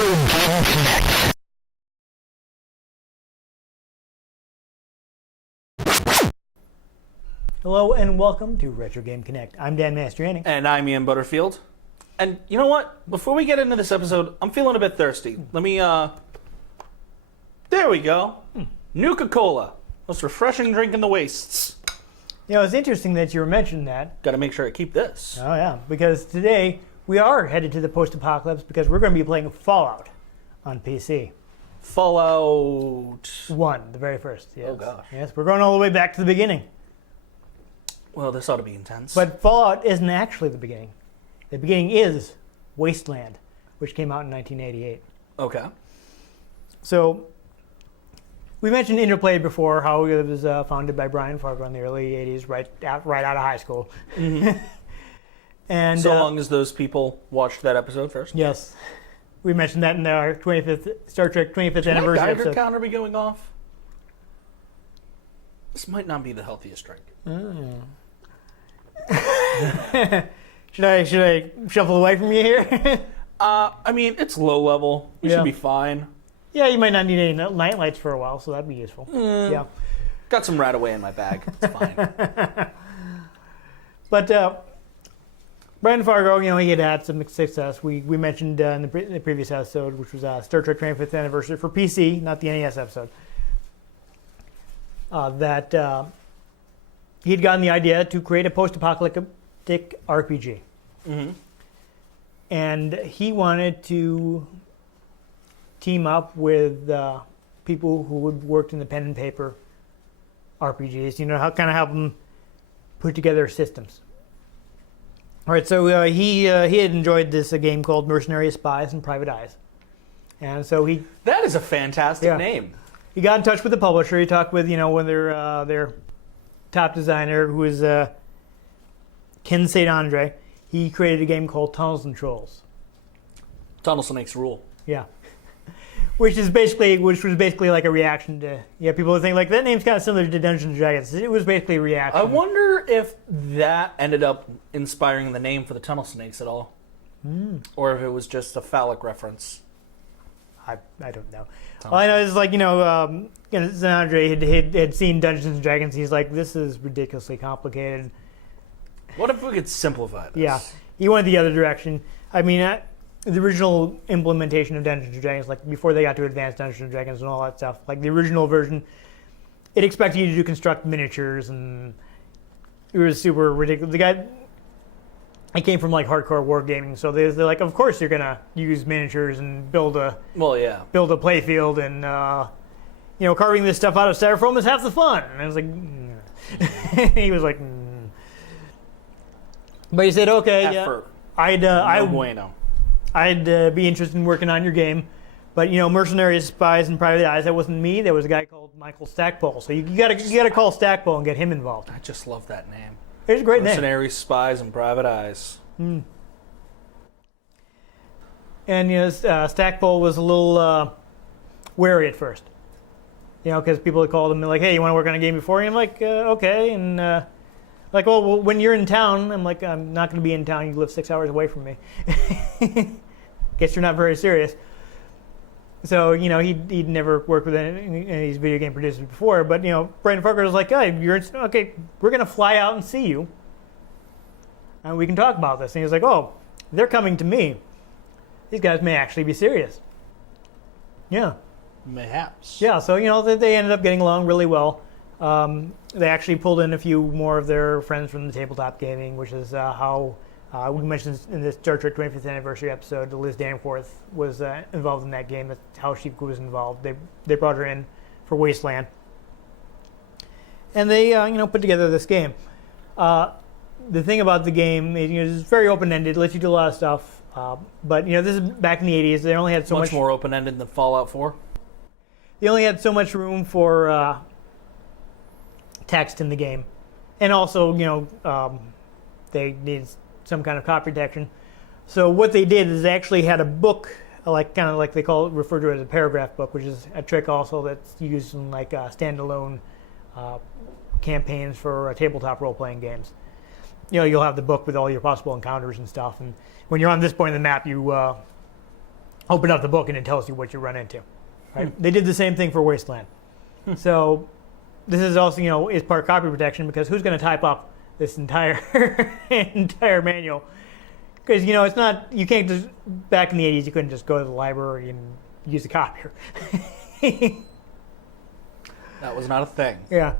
Game Connect. Hello and welcome to Retro Game Connect. I'm Dan Mastriani. And I'm Ian Butterfield. And you know what? Before we get into this episode, I'm feeling a bit thirsty. Let me, There we go. Nuka-Cola. Most refreshing drink in the wastes. You know, it's interesting that you were mentioning that. Gotta make sure I keep this. Oh yeah, because today we are headed to the post-apocalypse because we're going to be playing Fallout on PC. Fallout 1, the very first. Yes. Oh gosh. Yes, we're going all the way back to the beginning. Well, this ought to be intense. But Fallout isn't actually the beginning. The beginning is Wasteland, which came out in 1988. Okay. So, we mentioned Interplay before, how it was founded by Brian Fargo in the early 80s, right out of high school. Mm-hmm. And so long as those people watched that episode first. Yes. We mentioned that in our 25th Star Trek 25th Should anniversary my Geiger episode. counter be going off? This might not be the healthiest drink. Should I shuffle away from you here? I mean, it's low level. We should be fine. Yeah, you might not need any night lights for a while, so that'd be useful. Yeah. Got some rat away in my bag. It's fine. But Brian Fargo, you know, he had some success. We mentioned in the previous episode, which was Star Trek 25th anniversary for PC, not the NES episode, that he'd gotten the idea to create a post-apocalyptic RPG. Mm-hmm. And he wanted to team up with people who had worked in the pen and paper RPGs, you know, help them put together systems. All right, so he had enjoyed this game called Mercenary Spies and Private Eyes. And so That is a fantastic name. He got in touch with the publisher. He talked with, one of their top designer, who is Ken St. Andre. He created a game called Tunnels and Trolls. Tunnel Snakes rule. Yeah. Which was basically like a reaction to people who think like that name's kind of similar to Dungeons and Dragons. It was basically a reaction. I wonder if that ended up inspiring the name for the Tunnel Snakes at all, or if it was just a phallic reference. I don't know. All I know is St. Andre had seen Dungeons and Dragons. He's like, this is ridiculously complicated. What if we could simplify this? Yeah, he went the other direction. I mean, the original implementation of Dungeons and Dragons, like before they got to Advanced Dungeons and Dragons and all that stuff, like the original version, it expected you to construct miniatures, and it was super ridiculous. The guy, I came from like hardcore wargaming, so they're like, of course you're gonna use miniatures and build a playfield, and carving this stuff out of styrofoam is half the fun. And I was like, he was like. But he said, "Okay, Effort. yeah, I'd be interested in working on your game, but Mercenary Spies and Private Eyes, that wasn't me. There was a guy called Michael Stackpole. So you gotta call Stackpole and get him involved. I just love that name. It's a great name. Mercenary Spies and Private Eyes. And Stackpole was a little wary at first, because people had called him like, "Hey, you want to work on a game before?" And I'm like, "Okay," and. Like, well, when you're in town, I'm like, I'm not going to be in town. You live 6 hours away from me. Guess you're not very serious. So, he'd never worked with any of these video game producers before. But, Brandon Fargo was like, hey, okay, we're going to fly out and see you. And we can talk about this. And he was like, oh, they're coming to me. These guys may actually be serious. Yeah. Mayhaps. Yeah, so, they ended up getting along really well. They actually pulled in a few more of their friends from the tabletop gaming, which is how we mentioned in the Star Trek 25th anniversary episode. Liz Danforth was involved in that game. That's how she was involved. They brought her in for Wasteland, and they put together this game. The thing about the game is it's very open-ended. It lets you do a lot of stuff. But this is back in the 80s. They only had so much more open-ended than Fallout 4. They only had so much room for text in the game, and also they needed some kind of copy protection. So what they did is they actually had a book, like they refer to it as a paragraph book, which is a trick also that's used in like standalone campaigns for tabletop role-playing games. You'll have the book with all your possible encounters and stuff, and when you're on this point in the map, you open up the book and it tells you what you run into. Right? They did the same thing for Wasteland. So this is also, is part copy protection, because who's going to type up this entire manual? Because, it's not, you can't just, back in the 80s, you couldn't just go to the library and use a copier. That was not a thing. Yeah.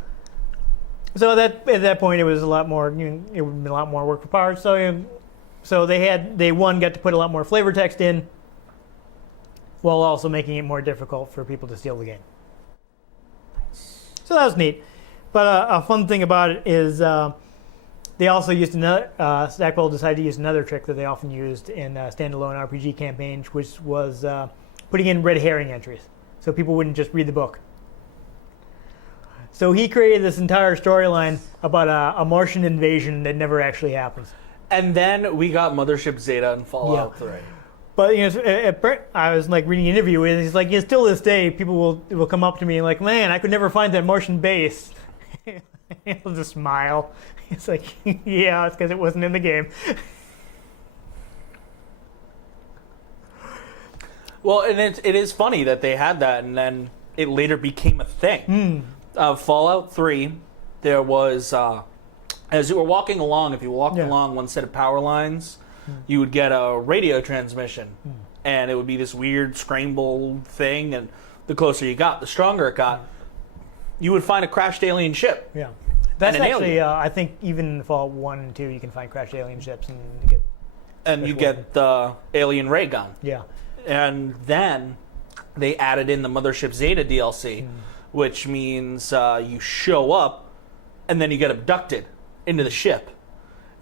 So at that point, it was a lot more, it would have been a lot more work for power. So they got to put a lot more flavor text in, while also making it more difficult for people to steal the game. So that was neat. But a fun thing about it is they also used Stackpole decided to use another trick that they often used in standalone RPG campaigns, which was putting in red herring entries, so people wouldn't just read the book. So he created this entire storyline about a Martian invasion that never actually happens. And then we got Mothership Zeta and Fallout 3. But I was like reading an interview with him. He's like, still this day, people will come up to me and like, man, I could never find that Martian base. He'll just smile. It's like, yeah, it's because it wasn't in the game. Well, and it is funny that they had that, and then it later became a thing. Fallout 3, there was, as you were walking along, if you walked along one set of power lines, you would get a radio transmission, and it would be this weird scramble thing, and the closer you got, the stronger it got. You would find a crashed alien ship. Yeah. That's and actually, I think even in Fallout 1 and 2, you can find crashed alien ships and you get the alien ray gun. Yeah. And then they added in the Mothership Zeta DLC, which means you show up, and then you get abducted into the ship.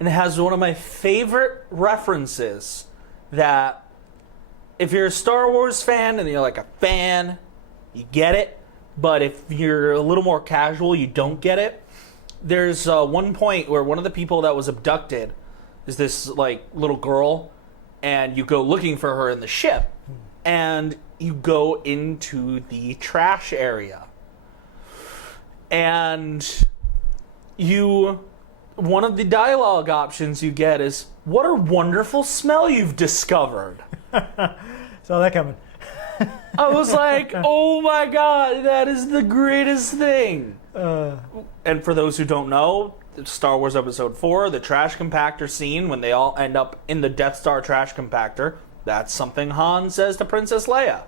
And it has one of my favorite references that if you're a Star Wars fan and you're like a fan, you get it. But if you're a little more casual, you don't get it. There's one point where one of the people that was abducted is this like little girl, and you go looking for her in the ship, and you go into the trash area. And one of the dialogue options you get is, "What a wonderful smell you've discovered." Saw that coming. I was like, oh my god, that is the greatest thing. And for those who don't know, Star Wars Episode 4, the trash compactor scene, when they all end up in the Death Star trash compactor, that's something Han says to Princess Leia.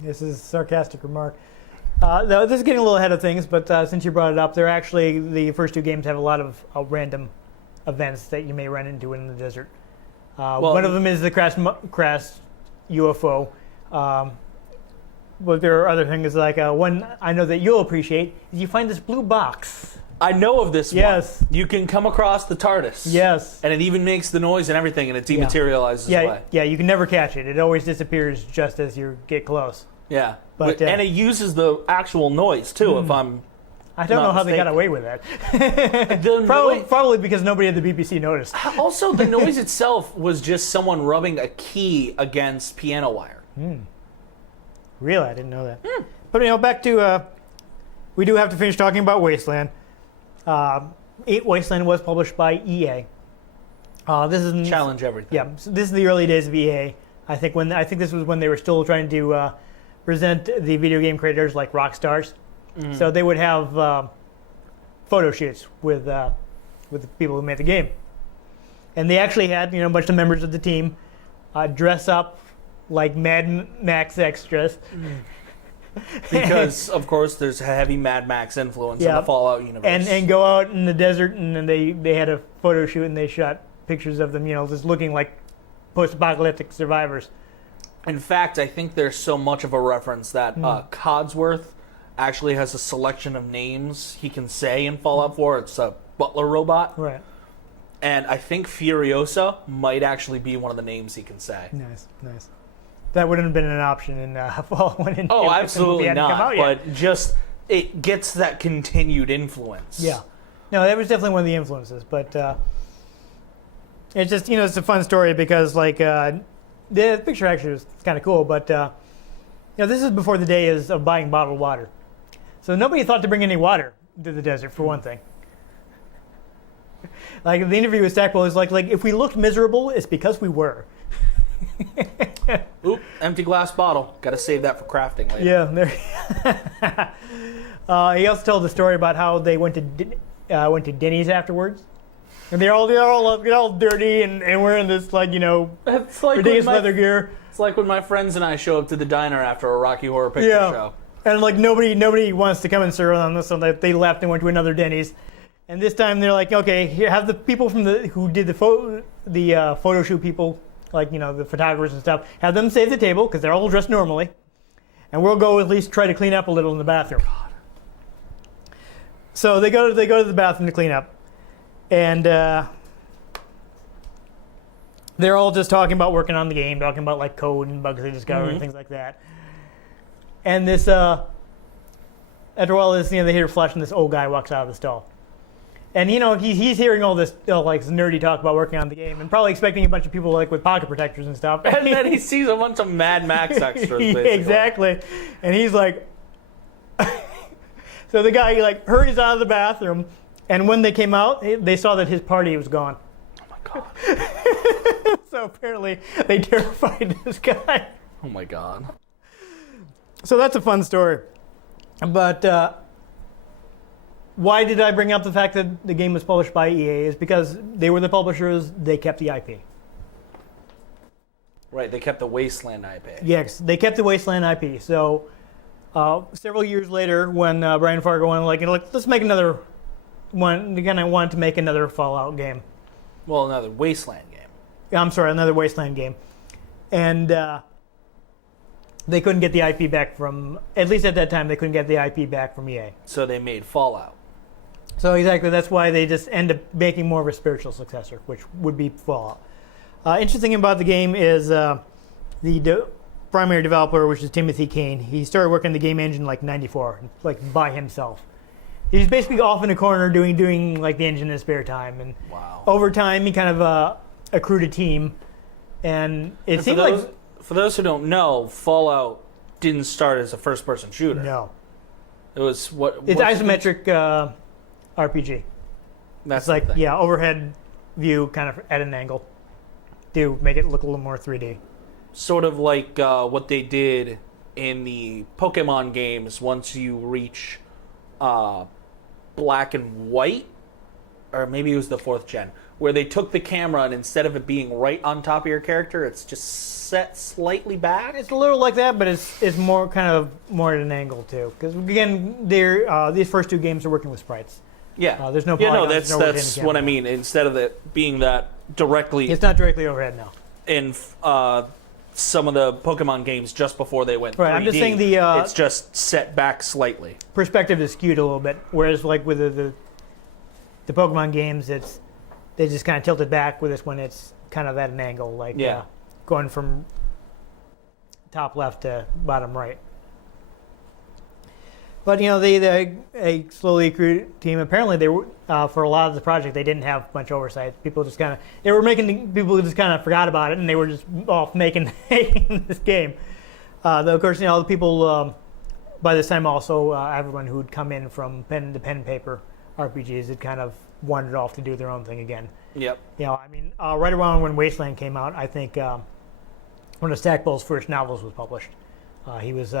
This is a sarcastic remark. No, this is getting a little ahead of things, but since you brought it up, the first two games have a lot of random events that you may run into in the desert. One of them is the crash UFO. But there are other things like one I know that you'll appreciate is you find this blue box. I know of this Yes. one. You can come across the TARDIS. Yes. And it even makes the noise and everything, and it dematerializes away. Yeah, you can never catch it. It always disappears just as you get close. Yeah. But, and it uses the actual noise, too, if I'm I don't know how they got away with that. Probably because nobody at the BBC noticed. Also, the noise itself was just someone rubbing a key against piano wire. Really? I didn't know that. But, back to... we do have to finish talking about Wasteland. Wasteland was published by EA. This is Challenge everything. Yeah, so this is the early days of EA. I think this was when they were still trying to present the video game creators like rock stars. So they would have photo shoots with the people who made the game, and they actually had a bunch of members of the team dress up like Mad Max extras. Because, of course, there's a heavy Mad Max influence in the Fallout universe. And go out in the desert, and then they had a photo shoot, and they shot pictures of them, just looking like post-apocalyptic survivors. In fact, I think there's so much of a reference that Codsworth actually has a selection of names he can say in Fallout 4. It's a butler robot. Right. And I think Furiosa might actually be one of the names he can say. Nice. That wouldn't have been an option in Fallout 1 and 2. Oh, absolutely not. But just, it gets that continued influence. Yeah. No, that was definitely one of the influences. But it's just, it's a fun story because, the picture actually was kind of cool. But, this is before the days of buying bottled water. So nobody thought to bring any water to the desert, for one thing. Like, the interview with Stackpole is like, if we looked miserable, it's because we were. Oop. empty glass bottle. Got to save that for crafting later. Yeah. He also told the story about how they went to Denny's afterwards, and they're all dirty and wearing this It's like ridiculous leather gear. It's like when my friends and I show up to the diner after a Rocky Horror Picture Show. And nobody wants to come and serve on this, so they left and went to another Denny's. And this time they're like, okay, here, have the people who did the photo shoot people, the photographers and stuff, have them save the table because they're all dressed normally, and we'll go at least try to clean up a little in the bathroom. God. So they go to the bathroom to clean up, and they're all just talking about working on the game, talking about code and bugs they discovered and things like that. And this, after a while, they hear a flush, and this old guy walks out of the stall. And he's hearing all this nerdy talk about working on the game, and probably expecting a bunch of people with pocket protectors and stuff. And then he sees a bunch of Mad Max extras. Basically. Exactly, and he's like, so the guy hurries out of the bathroom, and when they came out, they saw that his party was gone. Oh my god! So apparently they terrified this guy. Oh my god! So that's a fun story, but. Why did I bring up the fact that the game was published by EA? Is because they were the publishers, they kept the IP. Right, they kept the Wasteland IP. Yes, they kept the Wasteland IP. So several years later, when Brian Fargo went let's make another one. Again, I wanted to make another Fallout game. Well, another Wasteland game. I'm sorry, another Wasteland game. And they couldn't get the IP back from, at least at that time, they couldn't get the IP back from EA. So they made Fallout. So exactly, that's why they just end up making more of a spiritual successor, which would be Fallout. Interesting about the game is the primary developer, which is Timothy Kane. He started working the game engine '94, by himself. He's basically off in a corner doing the engine in his spare time, and over time he kind of accrued a team, and it seemed for those who don't know, Fallout didn't start as a first-person shooter. No, it was it's isometric. RPG. That's it's overhead view kind of at an angle to make it look a little more 3D. Sort of like what they did in the Pokemon games once you reach black and white, or maybe it was the 4th gen, where they took the camera and instead of it being right on top of your character, it's just set slightly back. It's a little like that, but it's more more at an angle too. Because again, these first two games are working with sprites. Yeah, there's no polygons. That's what I mean. Instead of it being that directly, it's not directly overhead now. In some of the Pokemon games, just before they went 3D, I'm just saying it's just set back slightly. Perspective is skewed a little bit, whereas with the Pokemon games, they just kind of tilted back. With this one, it's kind of at an angle, going from top left to bottom right. But they slowly accrued team. Apparently, they were for a lot of the project they didn't have much oversight. People just kind of forgot about it, and they were just off making this game. Though of course, all the people by this time also everyone who'd come in from pen to pen paper RPGs had kind of wandered off to do their own thing again. Yep. Right around when Wasteland came out, I think one of Stackpole's first novels was published. He was.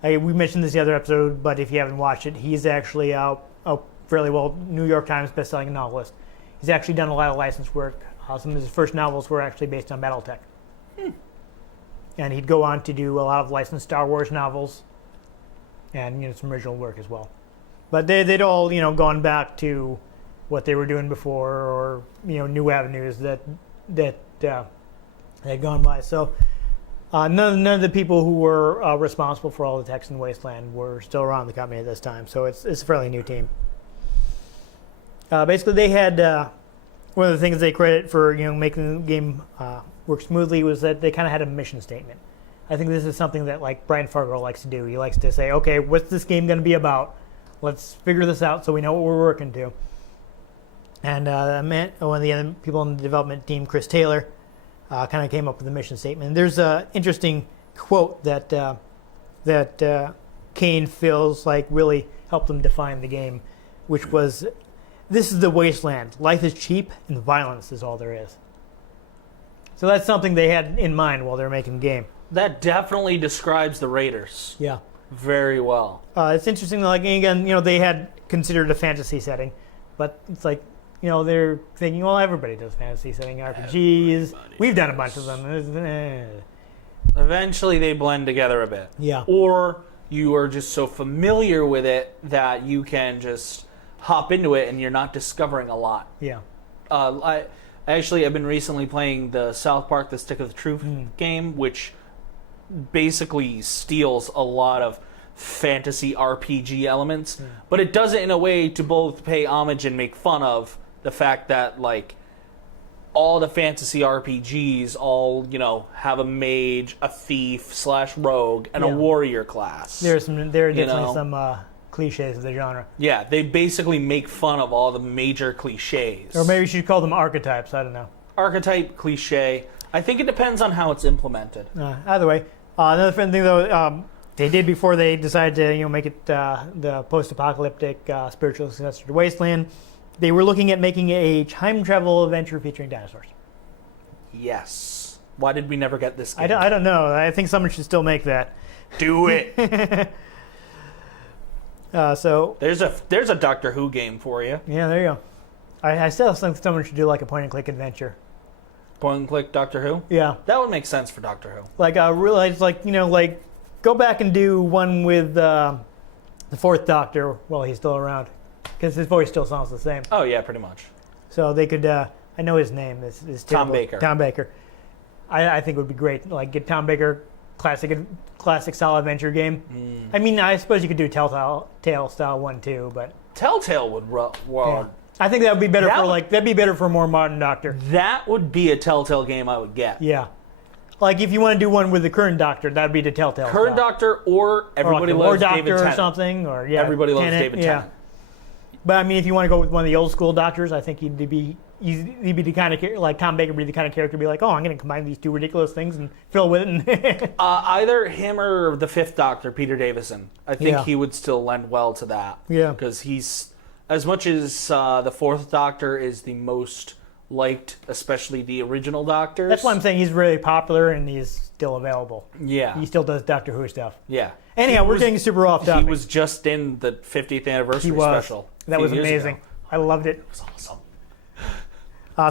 We mentioned this the other episode, but if you haven't watched it, he's actually a fairly New York Times best-selling novelist. He's actually done a lot of licensed work. Some of his first novels were actually based on BattleTech. And he'd go on to do a lot of licensed Star Wars novels and some original work as well. But they'd all gone back to what they were doing before, or new avenues that had gone by. So. None of the people who were responsible for all the text in Wasteland were still around the company at this time, so it's a fairly new team. Basically, they had one of the things they credit for making the game work smoothly was that they kind of had a mission statement. I think this is something that Brian Fargo likes to do. He likes to say, okay, what's this game going to be about? Let's figure this out so we know what we're working to. And one of the other people in the development team, Chris Taylor, kind of came up with a mission statement. And there's an interesting quote that Kane feels really helped them define the game, which was, "This is the wasteland. Life is cheap and violence is all there is." So that's something they had in mind while they were making the game. That definitely describes the Raiders Yeah. very well. It's interesting, like, again, they had considered a fantasy setting, but it's like, they're thinking, well, everybody does fantasy setting RPGs. We've done a bunch of them. Eventually, they blend together a bit. Yeah. Or you are just so familiar with it that you can just hop into it and you're not discovering a lot. Yeah. I've been recently playing the South Park: The Stick of the Truth game, which basically steals a lot of fantasy RPG elements, but it does it in a way to both pay homage and make fun of the fact that, like, all the fantasy RPGs all, have a mage, a thief / rogue, and a warrior class. There are definitely some cliches of the genre. Yeah, they basically make fun of all the major cliches. Or maybe you should call them archetypes, I don't know. Archetype, cliche. I think it depends on how it's implemented. Either way. Another fun thing, though, they did before they decided to make it the post-apocalyptic spiritual successor to Wasteland. They were looking at making a time travel adventure featuring dinosaurs. Yes. Why did we never get this game? I don't know. I think someone should still make that. Do it. So there's a Doctor Who game for you. Yeah, there you go. I still think someone should do like a point-and-click adventure. Point-and-click Doctor Who? Yeah. That would make sense for Doctor Who. Like realize, like go back and do one with the Fourth Doctor while he's still around, because his voice still sounds the same. Oh yeah, pretty much. So they could. I know his name is Tom Baker. Tom Baker. I think it would be great. Like get Tom Baker, classic style adventure game. I mean, I suppose you could do Telltale style one too, but Telltale would yeah. I think that would be better that'd be better for a more modern Doctor. That would be a Telltale game I would get. Yeah. Like if you want to do one with the current Doctor, that'd be the Telltale. Current style. Doctor or Everybody Loves Doctor David Tennant. Or something, or Everybody Loves Tennant, David Tennant. But I mean, if you want to go with one of the old school Doctors, I think he'd be the kind of like Tom Baker would be the kind of character to be like, oh, I'm going to combine these two ridiculous things and fill with it. And either him or the Fifth Doctor, Peter Davison. I think Yeah. he would still lend well to that. Yeah. Because he's, as much as the Fourth Doctor is the most liked, especially the original Doctors. That's why I'm saying he's really popular and he's still available. Yeah. He still does Doctor Who stuff. Yeah. Anyhow, we're getting super off topic. He was just in the 50th anniversary special. That was amazing. Ago. I loved it. It was awesome.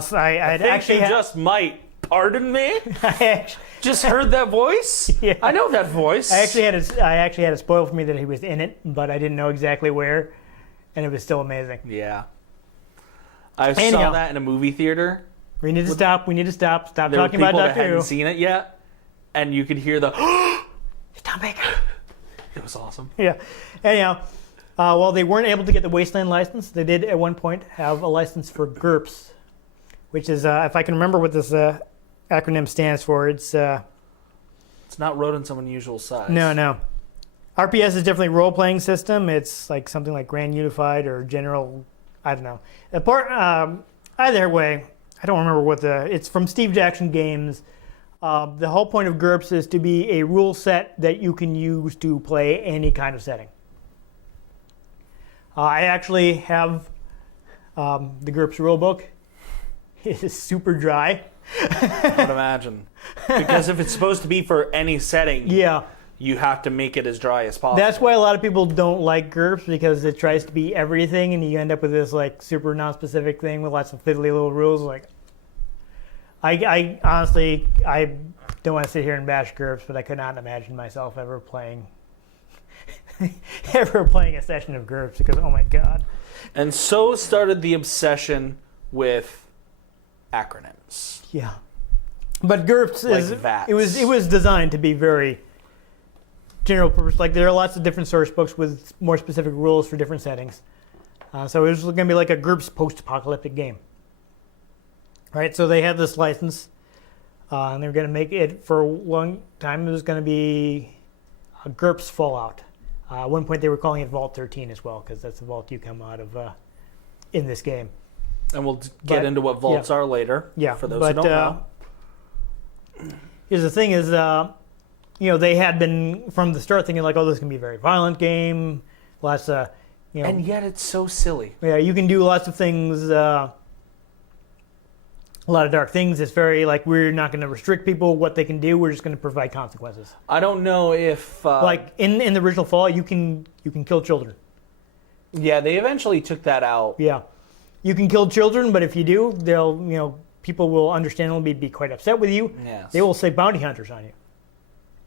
So I think actually you just might. Pardon me? I Just heard that voice? Yeah. I know that voice. I actually had it spoiled for me that he was in it, but I didn't know exactly where, and it was still amazing. Yeah. I Anyhow. saw that in a movie theater. We need to stop. We need to stop. Stop There were talking people about that Doctor Who. hadn't seen it yet, and you could hear the. It's Tom Baker. It was awesome. Yeah. Anyhow, while they weren't able to get the Wasteland license, they did at one point have a license for GURPS, which is, if I can remember what this acronym stands for, it's... It's not Rodents of Unusual Size. No. RPS is definitely a role-playing system. It's like something like Grand Unified or General... I don't know. Either way, I don't remember what it's from Steve Jackson Games. The whole point of GURPS is to be a rule set that you can use to play any kind of setting. I actually have the GURPS rulebook. It is super dry. I would imagine. Because if it's supposed to be for any setting, Yeah. you have to make it as dry as possible. That's why a lot of people don't like GURPS, because it tries to be everything and you end up with this like super non-specific thing with lots of fiddly little rules. Like, I honestly, I don't want to sit here and bash GURPS, but I could not imagine myself ever playing a session of GURPS, because oh my god. And so started the obsession with acronyms. Yeah. But GURPS Like is VATS. it was designed to be very general purpose. Like there are lots of different source books with more specific rules for different settings. So it was going to be like a GURPS post-apocalyptic game. Right? So they had this license, and they were going to make it for a long time. It was going to be a GURPS Fallout. At one point they were calling it Vault 13 as well, because that's the vault you come out of in this game. And we'll get into what vaults are later. Yeah, For those who don't know. Here's the thing is, they had been from the start thinking like, oh, this is going to be a very violent game. Lots of, And yet it's so silly. yeah, you can do lots of things a lot of dark things. It's very like we're not going to restrict people what they can do. We're just going to provide consequences. I don't know if Like in the original Fallout, you can kill children. Yeah, they eventually took that out. Yeah, you can kill children, but if you do, people will understandably be quite upset with you. Yes. They will say bounty hunters on you.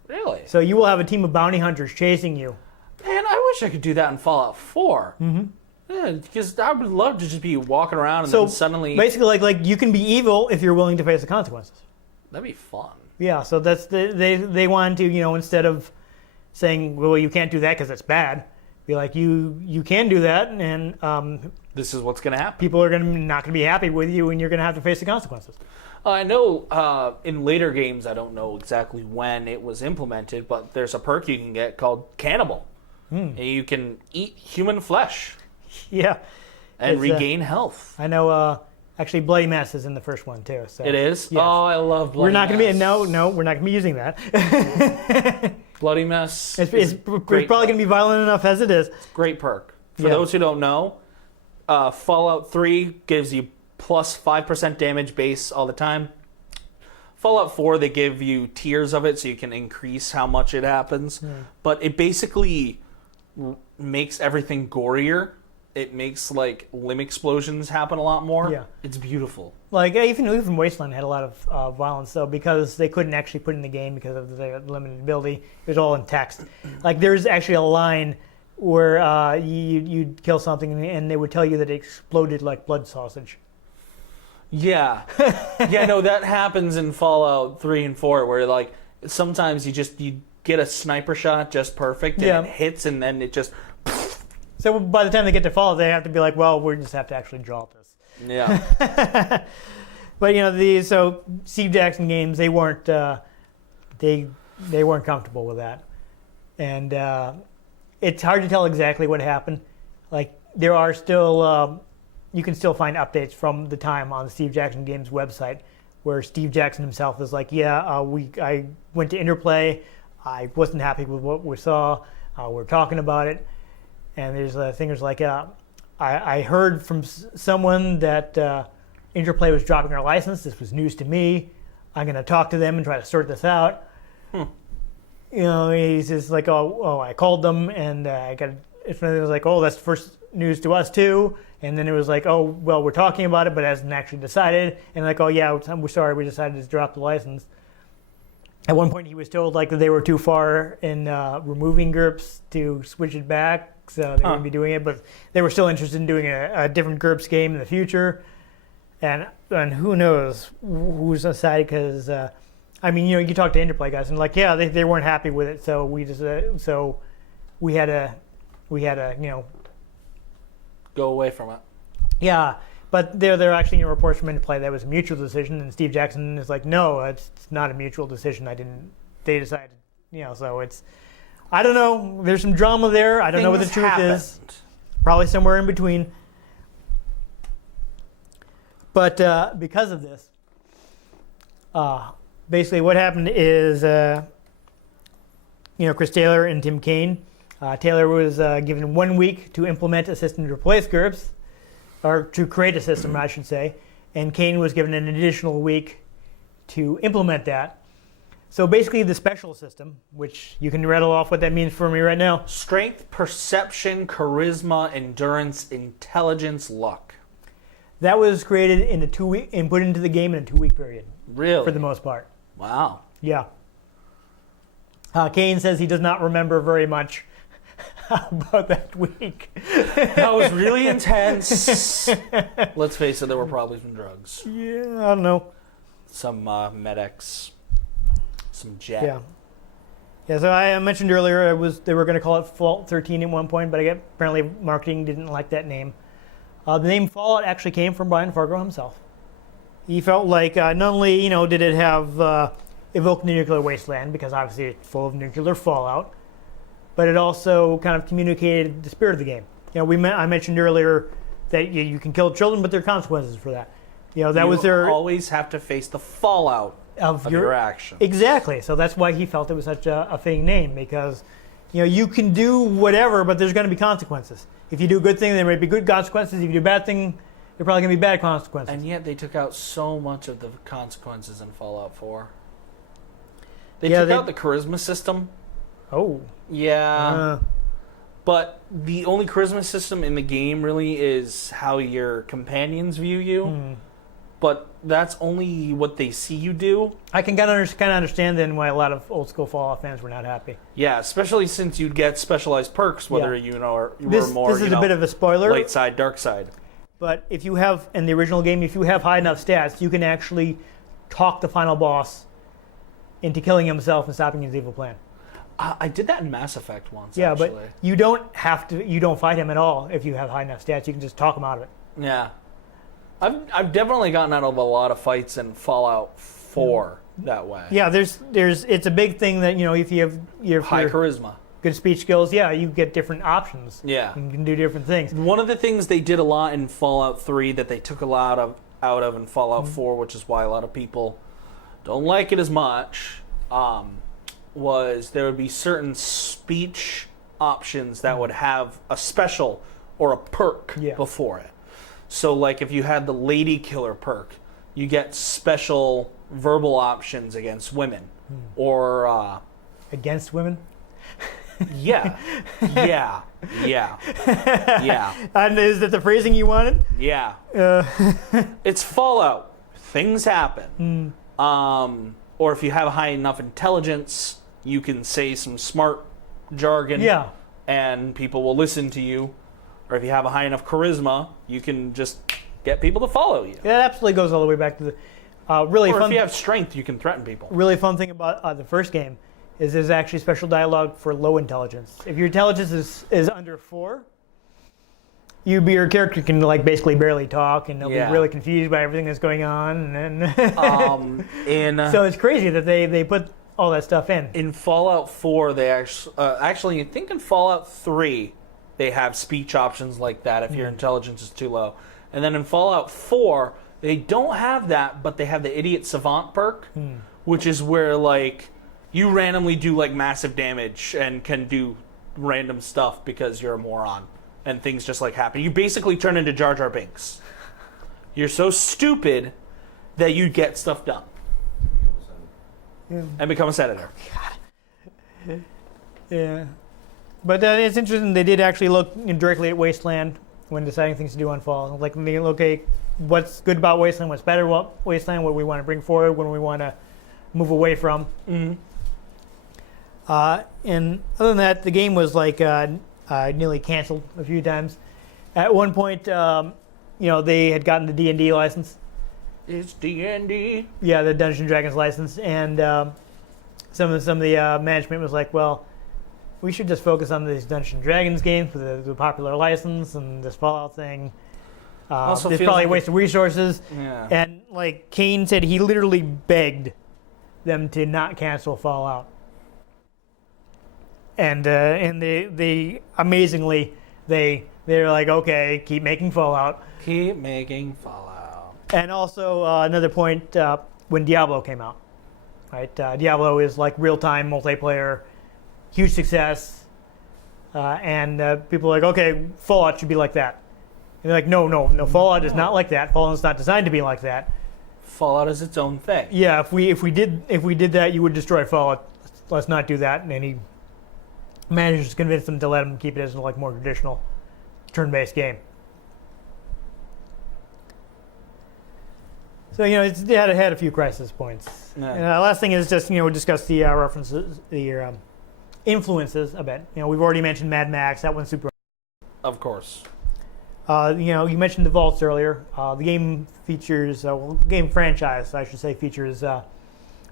Really? So you will have a team of bounty hunters chasing you. Man, I wish I could do that in Fallout 4. Mm-hmm. Yeah, because I would love to just be walking around and then suddenly... basically, like you can be evil if you're willing to face the consequences. That'd be fun. Yeah, so that's they wanted to, instead of saying, well, you can't do that because it's bad, be like, you can do that, and this is what's going to happen. people are not going to be happy with you, and you're going to have to face the consequences. I know in later games, I don't know exactly when it was implemented, but there's a perk you can get called Cannibal. And you can eat human flesh. Yeah. And regain health. I know, actually, Bloody Mess is in the first one, too. So. It is? Yes. Oh, I love Bloody Mess. We're not going to be, no, we're not going to be using that. Bloody Mess It's probably going to be violent enough as it is. Great perk. For those who don't know, Fallout 3 gives you plus 5% damage base all the time. Fallout 4, they give you tiers of it so you can increase how much it happens. But it basically makes everything gorier. It makes like limb explosions happen a lot more. Yeah. It's beautiful. Like even Wasteland had a lot of violence though, because they couldn't actually put it in the game because of the limited ability. It was all in text. Like there's actually a line where you'd kill something and they would tell you that it exploded like blood sausage. Yeah. Yeah, no, that happens in Fallout 3 and 4 where like sometimes you get a sniper shot just perfect and it hits and then it just... So by the time they get to Fallout, they have to be like, well, we just have to actually draw this. Yeah. But so Steve Jackson games, they weren't comfortable with that, and it's hard to tell exactly what happened. Like there are still you can still find updates from the time on the Steve Jackson Games website where Steve Jackson himself is like, I went to Interplay, I wasn't happy with what we saw, we're talking about it. And there's things like, I heard from someone that Interplay was dropping their license. This was news to me. I'm going to talk to them and try to sort this out. He's just like, I called them and I got. It was like, that's the first news to us too. And then it was like, well, we're talking about it, but it hasn't actually decided. And like, we're sorry, we decided to drop the license. At one point, he was told like that they were too far in removing GURPS to switch it back, so they wouldn't be doing it. But they were still interested in doing a different GURPS game in the future. And who knows who's on side? Because you talk to Interplay guys and like, they weren't happy with it, so we just we had to go away from it. Yeah. But there actually in reports from Interplay that was a mutual decision, and Steve Jackson is like, no, it's not a mutual decision. They decided, so it's, I don't know. There's some drama there. I don't know what the truth is. Probably somewhere in between. But because of this, basically what happened is, Chris Taylor and Tim Kaine. Taylor was given 1 week to implement a system to replace GURPS. Or to create a system, I should say, and Kaine was given an additional week to implement that. So basically the special system, which you can rattle off what that means for me right now. Strength, perception, charisma, endurance, intelligence, luck. That was created in a 2 week and put into the game in a 2 week period. Really? For the most part. Wow. Yeah. Kaine says he does not remember very much about that week. That was really intense. Let's face it, there were probably some drugs. Yeah, I don't know. Some Med-X, some jet. Yeah, so I mentioned earlier they were going to call it Fallout 13 at one point, but apparently marketing didn't like that name. The name Fallout actually came from Brian Fargo himself. He felt like not only did it have evoke the nuclear wasteland, because obviously it's full of nuclear fallout, but it also kind of communicated the spirit of the game. I mentioned earlier that you can kill children, but there are consequences for that. Was their always have to face the fallout of your action. Exactly. So that's why he felt it was such a fitting name, because you can do whatever, but there's going to be consequences. If you do a good thing, there may be good consequences. If you do a bad thing, They're probably going to be bad consequences. And yet they took out so much of the consequences in Fallout 4. They Yeah, took they- out the charisma system. Oh. Yeah. But the only charisma system in the game really is how your companions view you. But that's only what they see you do. I can kind of understand then why a lot of old school Fallout fans were not happy. Yeah, especially since you'd get specialized perks, whether you were more This is a bit of a spoiler. light side, dark side. But if you have, in the original game, if you have high enough stats, you can actually talk the final boss into killing himself and stopping his evil plan. I did that in Mass Effect once. Yeah, actually. but you don't have to. You don't fight him at all if you have high enough stats. You can just talk him out of it. Yeah, I've definitely gotten out of a lot of fights in Fallout 4 that way. Yeah, there's it's a big thing that if you have your High charisma. good speech skills, you get different options. Yeah. You can do different things. One of the things they did a lot in Fallout 3 that they took a lot out of in Fallout 4, which is why a lot of people don't like it as much, was there would be certain speech options that would have a special or a perk before it. So, like, if you had the Lady Killer perk, you get special verbal options against women. Or, Against women? yeah. And is that the phrasing you wanted? Yeah. It's Fallout. Things happen. Or if you have high enough intelligence, you can say some smart jargon. Yeah. And people will listen to you. Or if you have a high enough charisma, you can just get people to follow you. Yeah, that absolutely goes all the way back to the really Or fun. if you have strength, you can threaten people. Really fun thing about the first game is there's actually special dialogue for low intelligence. If your intelligence is under 4, your character can basically barely talk, and they'll be really confused by everything that's going on. And so it's crazy that they put all that stuff in. In Fallout 4, they actually I think in Fallout 3 they have speech options like that if your intelligence is too low. And then in Fallout 4, they don't have that, but they have the Idiot Savant perk, which is where you randomly do massive damage and can do random stuff because you're a moron and things just happen. You basically turn into Jar Jar Binks. You're so stupid that you get stuff done. And become a senator. Yeah. But it's interesting. They did actually look directly at Wasteland when deciding things to do on Fall. Okay, what's good about Wasteland? What's better about Wasteland? What we want to bring forward? What we want to move away from? And other than that, the game was nearly canceled a few times. At one point, they had gotten the D&D license. It's D&D. Yeah, the Dungeons and Dragons license, and some of the management was like, well, we should just focus on these Dungeons and Dragons games with the popular license and this Fallout thing. Also it's feels probably a like waste of resources. Yeah. And Kane said, he literally begged them to not cancel Fallout. And they amazingly they're like, okay, keep making Fallout. Keep making Fallout. And also another point, when Diablo came out, right? Diablo is real-time multiplayer, huge success, and people are like, okay, Fallout should be like that. And they're like, no, Fallout is not like that. Fallout is not designed to be like that. Fallout is its own thing. Yeah, if we did that, you would destroy Fallout. Let's not do that. And he managed to convince them to let him keep it as more traditional turn-based game. So it had a few crisis points. Yeah. And last thing is just discuss the references, the influences a bit. We've already mentioned Mad Max. That one's super. Of course. You mentioned the vaults earlier. The game features, game franchise, I should say, features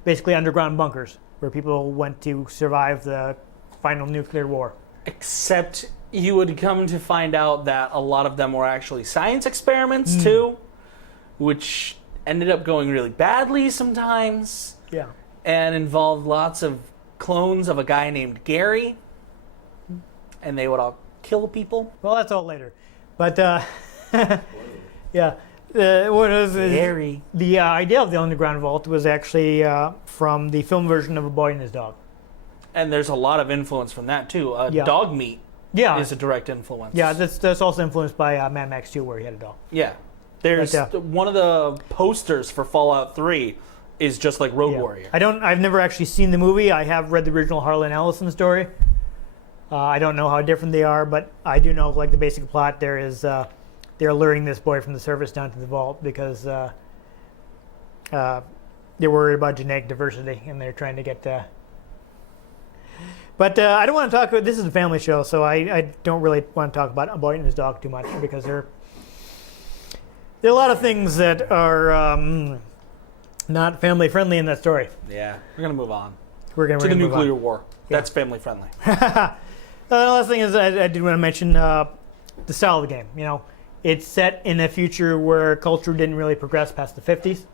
basically underground bunkers where people went to survive the final nuclear war. Except you would come to find out that a lot of them were actually science experiments too, which ended up going really badly sometimes. Yeah. And involved lots of clones of a guy named Gary, and they would all kill people. Well, that's all later. But, yeah. What is it? Gary. The idea of the underground vault was actually from the film version of A Boy and His Dog. And there's a lot of influence from that too. Yeah. Dog meat Yeah. is a direct influence. Yeah, that's also influenced by Mad Max 2, where he had a dog. Yeah. There's one of the posters for Fallout 3 is just like Road Warrior. I've never actually seen the movie. I have read the original Harlan Ellison story. I don't know how different they are, but I do know like the basic plot. There is they're luring this boy from the surface down to the vault because they're worried about genetic diversity and they're trying to get. But I don't want to talk about. This is a family show, so I don't really want to talk about a boy and his dog too much because there are a lot of things that are not family friendly in that story. Yeah, we're gonna move on. We're to the move nuclear on. war. Yeah. That's family friendly. The last thing is I did want to mention the style of the game. You know, it's set in a future where culture didn't really progress past the 50s.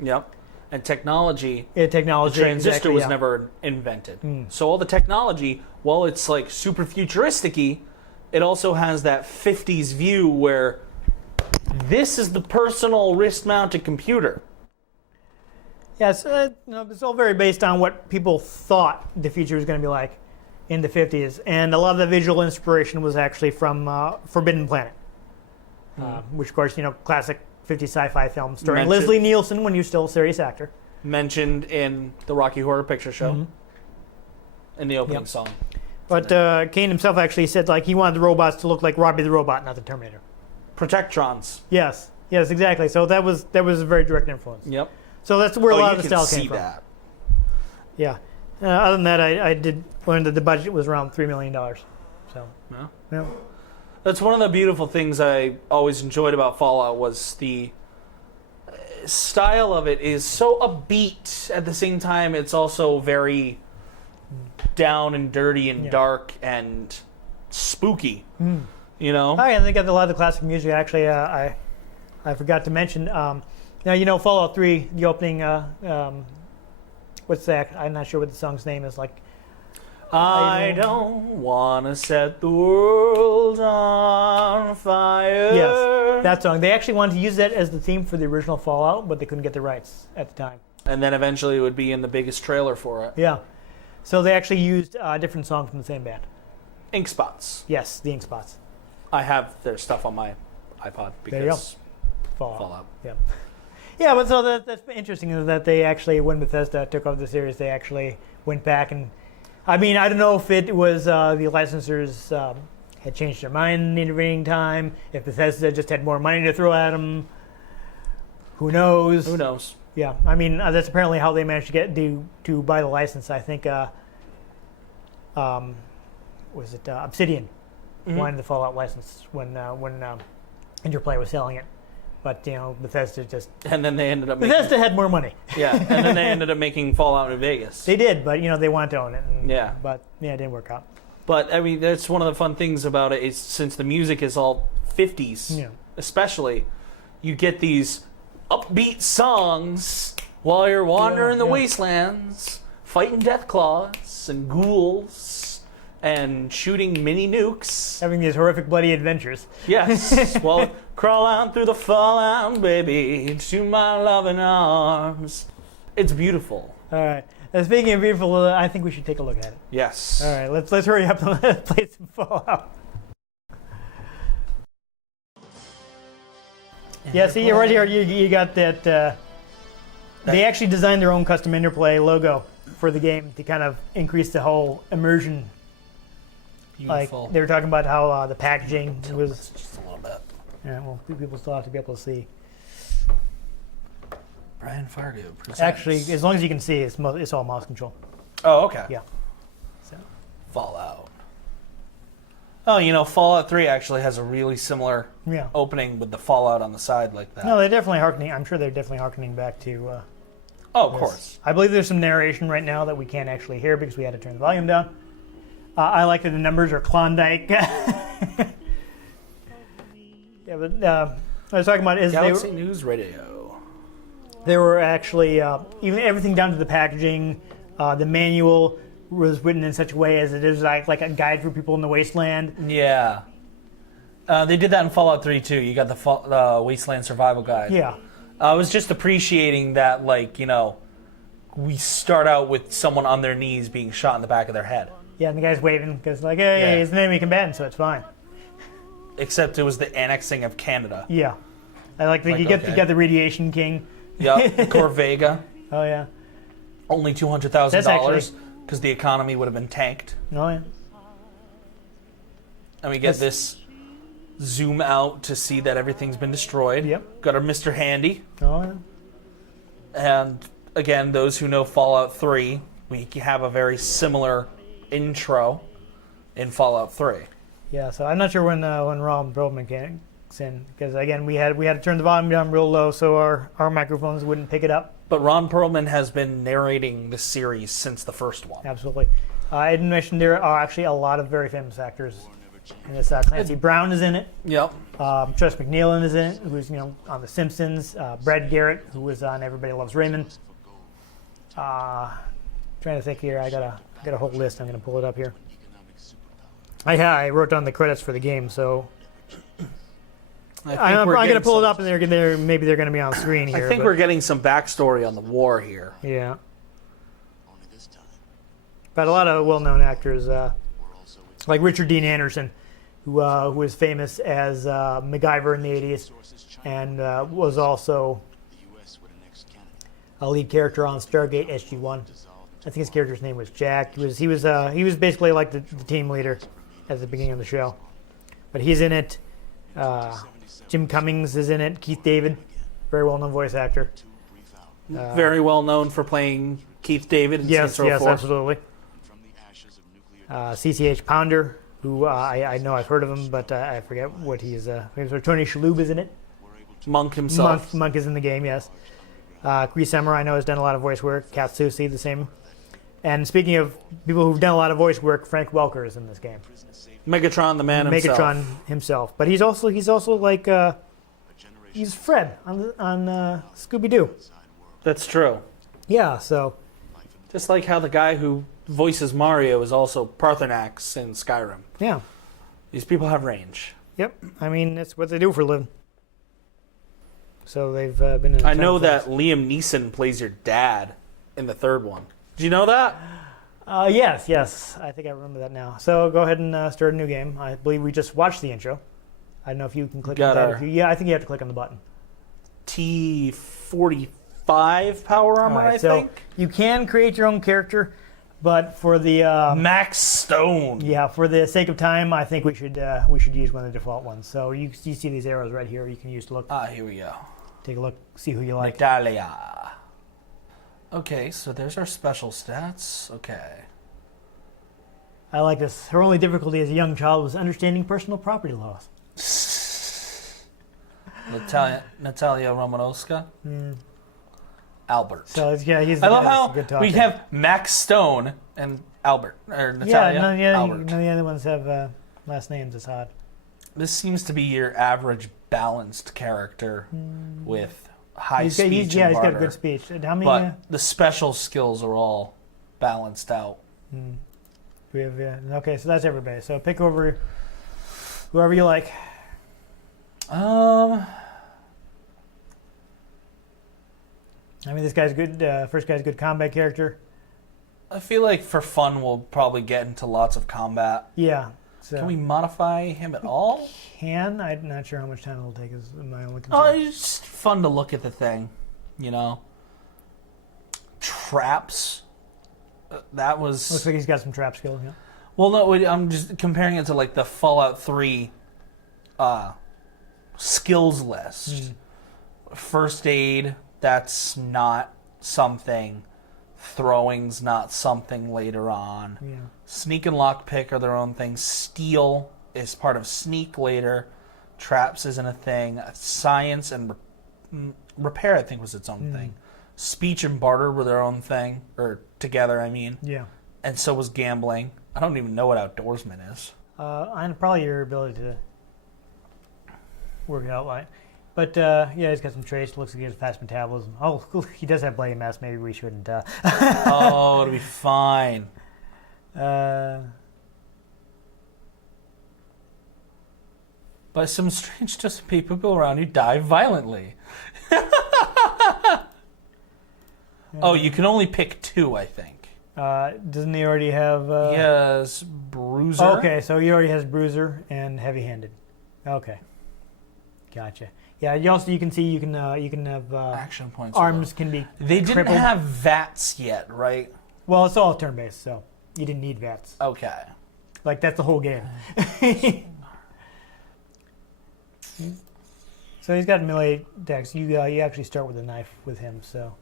Yep. And technology. Yeah, technology. The transistor exactly, was never invented. So all the technology, while it's like super futuristic-y, it also has that 50s view where this is the personal wrist-mounted computer. Yes, it's all very based on what people thought the future was going to be like in the 50s. And a lot of the visual inspiration was actually from Forbidden Planet, which, of course, classic 50s sci-fi film starring Leslie Nielsen when you're still a serious actor. Mentioned in the Rocky Horror Picture Show in the opening song. But Kane himself actually said like he wanted the robots to look like Robbie the Robot, not the Terminator. Protectrons. Yes, exactly. So that was a very direct influence. Yep. So that's where a lot of the style came from. That. Yeah. Other than that, I did learn that the budget was around $3 million. So. Yeah. That's one of the beautiful things I always enjoyed about Fallout was the style of it is so upbeat. At the same time, it's also very down and dirty and dark and spooky. You know? Oh, yeah, and they got a lot of the classic music. Actually, I forgot to mention. Now, Fallout 3, the opening, what's that? I'm not sure what the song's name is. Like, I don't want to set the world on fire. Yes, that song. They actually wanted to use that as the theme for the original Fallout, but they couldn't get the rights at the time. And then eventually it would be in the biggest trailer for it. Yeah. So they actually used a different song from the same band. Ink Spots. Yes, the Ink Spots. I have their stuff on my iPod because there you go. Fallout. Yeah. Yeah, but so that's interesting is that they actually, when Bethesda took over the series, they actually went back and, I mean, I don't know if it was the licensors had changed their mind in the intervening time, if Bethesda just had more money to throw at them. Who knows? Who knows? Yeah, I mean, that's apparently how they managed to get to buy the license. I think, was it Obsidian wanted the Fallout license when Interplay was selling it. But, Bethesda just... And then they ended up Bethesda had more money. Yeah, and then they ended up making Fallout New Vegas. They did, but, they wanted to own it. Yeah. But, it didn't work out. But, I mean, that's one of the fun things about it is since the music is all 50s, especially, you get these upbeat songs while you're wandering the wastelands, fighting deathclaws and ghouls and shooting mini nukes. Having these horrific bloody adventures. Yes. Well, crawl out through the fallout, baby, to my loving arms. It's beautiful. All right. Speaking of beautiful, I think we should take a look at it. Yes. All right. Let's hurry up and play some Fallout. Yeah, see, right here, you got that. They actually designed their own custom Interplay logo for the game to kind of increase the whole immersion. Beautiful. Like, they were talking about how the packaging was... Just a little bit. Yeah, well, people still have to be able to see. Brian Fargo presents. Actually, as long as you can see, it's all mouse control. Oh, okay. Yeah. So. Fallout. Oh, Fallout 3 actually has a really similar opening with the Fallout on the side like that. No, they're definitely harkening. I'm sure they're definitely harkening back to. Of course. I believe there's some narration right now that we can't actually hear because we had to turn the volume down. I like that the numbers are Klondike. Yeah, but I was talking about Galaxy News Radio. They were actually even everything down to the packaging, the manual was written in such a way as it is like a guide for people in the wasteland. Yeah. They did that in Fallout 3 too. You got the Wasteland Survival Guide. Yeah. I was just appreciating that, we start out with someone on their knees being shot in the back of their head. Yeah, and the guy's waving because, he's an enemy combatant, so it's fine. Except it was the annexing of Canada. Yeah. I like that you get the Radiation King. Yeah, Corvega. Oh yeah. Only $200,000 because the economy would have been tanked. Oh yeah. And we get this zoom out to see that everything's been destroyed. Yep. Got our Mr. Handy. Oh yeah. And again, those who know Fallout 3, we have a very similar intro in Fallout 3. Yeah, so I'm not sure when Ron Perlman came in, because again we had to turn the volume down real low so our microphones wouldn't pick it up. But Ron Perlman has been narrating the series since the first one. Absolutely. I didn't mention there are actually a lot of very famous actors in this. Clancy Brown is in it. Yep. Tress MacNeillan is in it, who's on The Simpsons. Brad Garrett, who was on Everybody Loves Raymond. Trying to think here. I got a whole list. I'm going to pull it up here. I wrote down the credits for the game, so I'm going to pull it up, and maybe they're going to be on screen here. I think we're getting some backstory on the war here. Yeah. But a lot of well-known actors, like Richard Dean Anderson, who was famous as MacGyver in the 80s, and was also a lead character on Stargate SG-1. I think his character's name was Jack. He was basically like the team leader at the beginning of the show. But he's in it. Jim Cummings is in it. Keith David, very well-known voice actor. Very well known for playing Keith David in Saints Row 4. Yes, absolutely. CCH Pounder, who I know I've heard of him, but I forget what he's. Tony Shalhoub is in it. Monk himself. Monk is in the game, yes. Chris Emmer, I know, has done a lot of voice work. Kat Susi, the same. And speaking of people who've done a lot of voice work, Frank Welker is in this game. Megatron, the man himself. Megatron himself, but he's also like he's Fred on Scooby-Doo. That's true. Yeah, so just like how the guy who voices Mario is also Parthenax in Skyrim. Yeah, these people have range. Yep, I mean that's what they do for a living. So they've been in. I know that Liam Neeson plays your dad in the third one. Do you know that? Yes. I think I remember that now. So go ahead and start a new game. I believe we just watched the intro. I don't know if you can click on that. I think you have to click on the button. T45 power armor, right, I think. You can create your own character, but for the Max Stone. Yeah, for the sake of time, I think we should use one of the default ones. So you see these arrows right here. You can use to look. Here we go. Take a look. See who you like. Natalia. Okay, so there's our special stats. Okay. I like this. Her only difficulty as a young child was understanding personal property laws. Natalia Romanowska. Albert. So he's I love how we have Max Stone and Albert, or Natalia. Albert. None of the other ones have last names. It's odd. This seems to be your average balanced character with high speech and he's got a good speech. How many? But the special skills are all balanced out. We have okay, so that's everybody. So pick over whoever you like. I mean, this guy's good. First guy's a good combat character. I feel like for fun, we'll probably get into lots of combat. Yeah. So can we modify him at all? I'm not sure how much time it'll take. Is my only concern. Oh, it's just fun to look at the thing, Traps. That was. Looks like he's got some trap skill. Yeah. Well, no, I'm just comparing it to like the Fallout 3 skills list. First aid, that's not something. Throwing's not something later on. Yeah. Sneak and lockpick are their own thing. Steal is part of sneak later. Traps isn't a thing. Science and repair, I think, was its own thing. Speech and barter were their own thing, or together, I mean. Yeah. And so was gambling. I don't even know what outdoorsman is. And probably your ability to work it out like. But he's got some traits. Looks like he has fast metabolism. Oh, he does have bloody mess. Maybe we shouldn't. Oh, it'll be fine. By some strange twist, people around you die violently. Oh, you can only pick 2, I think. Doesn't he already have... He has Bruiser. Okay, so he already has Bruiser and Heavy-Handed. Okay. Gotcha. Yeah, you can see you can have Action points. arms can be They didn't crippled. have VATS yet, right? Well, it's all turn-based, so you didn't need VATS. Okay. Like, that's the whole game. So he's got melee attacks. You actually start with a knife with him, so...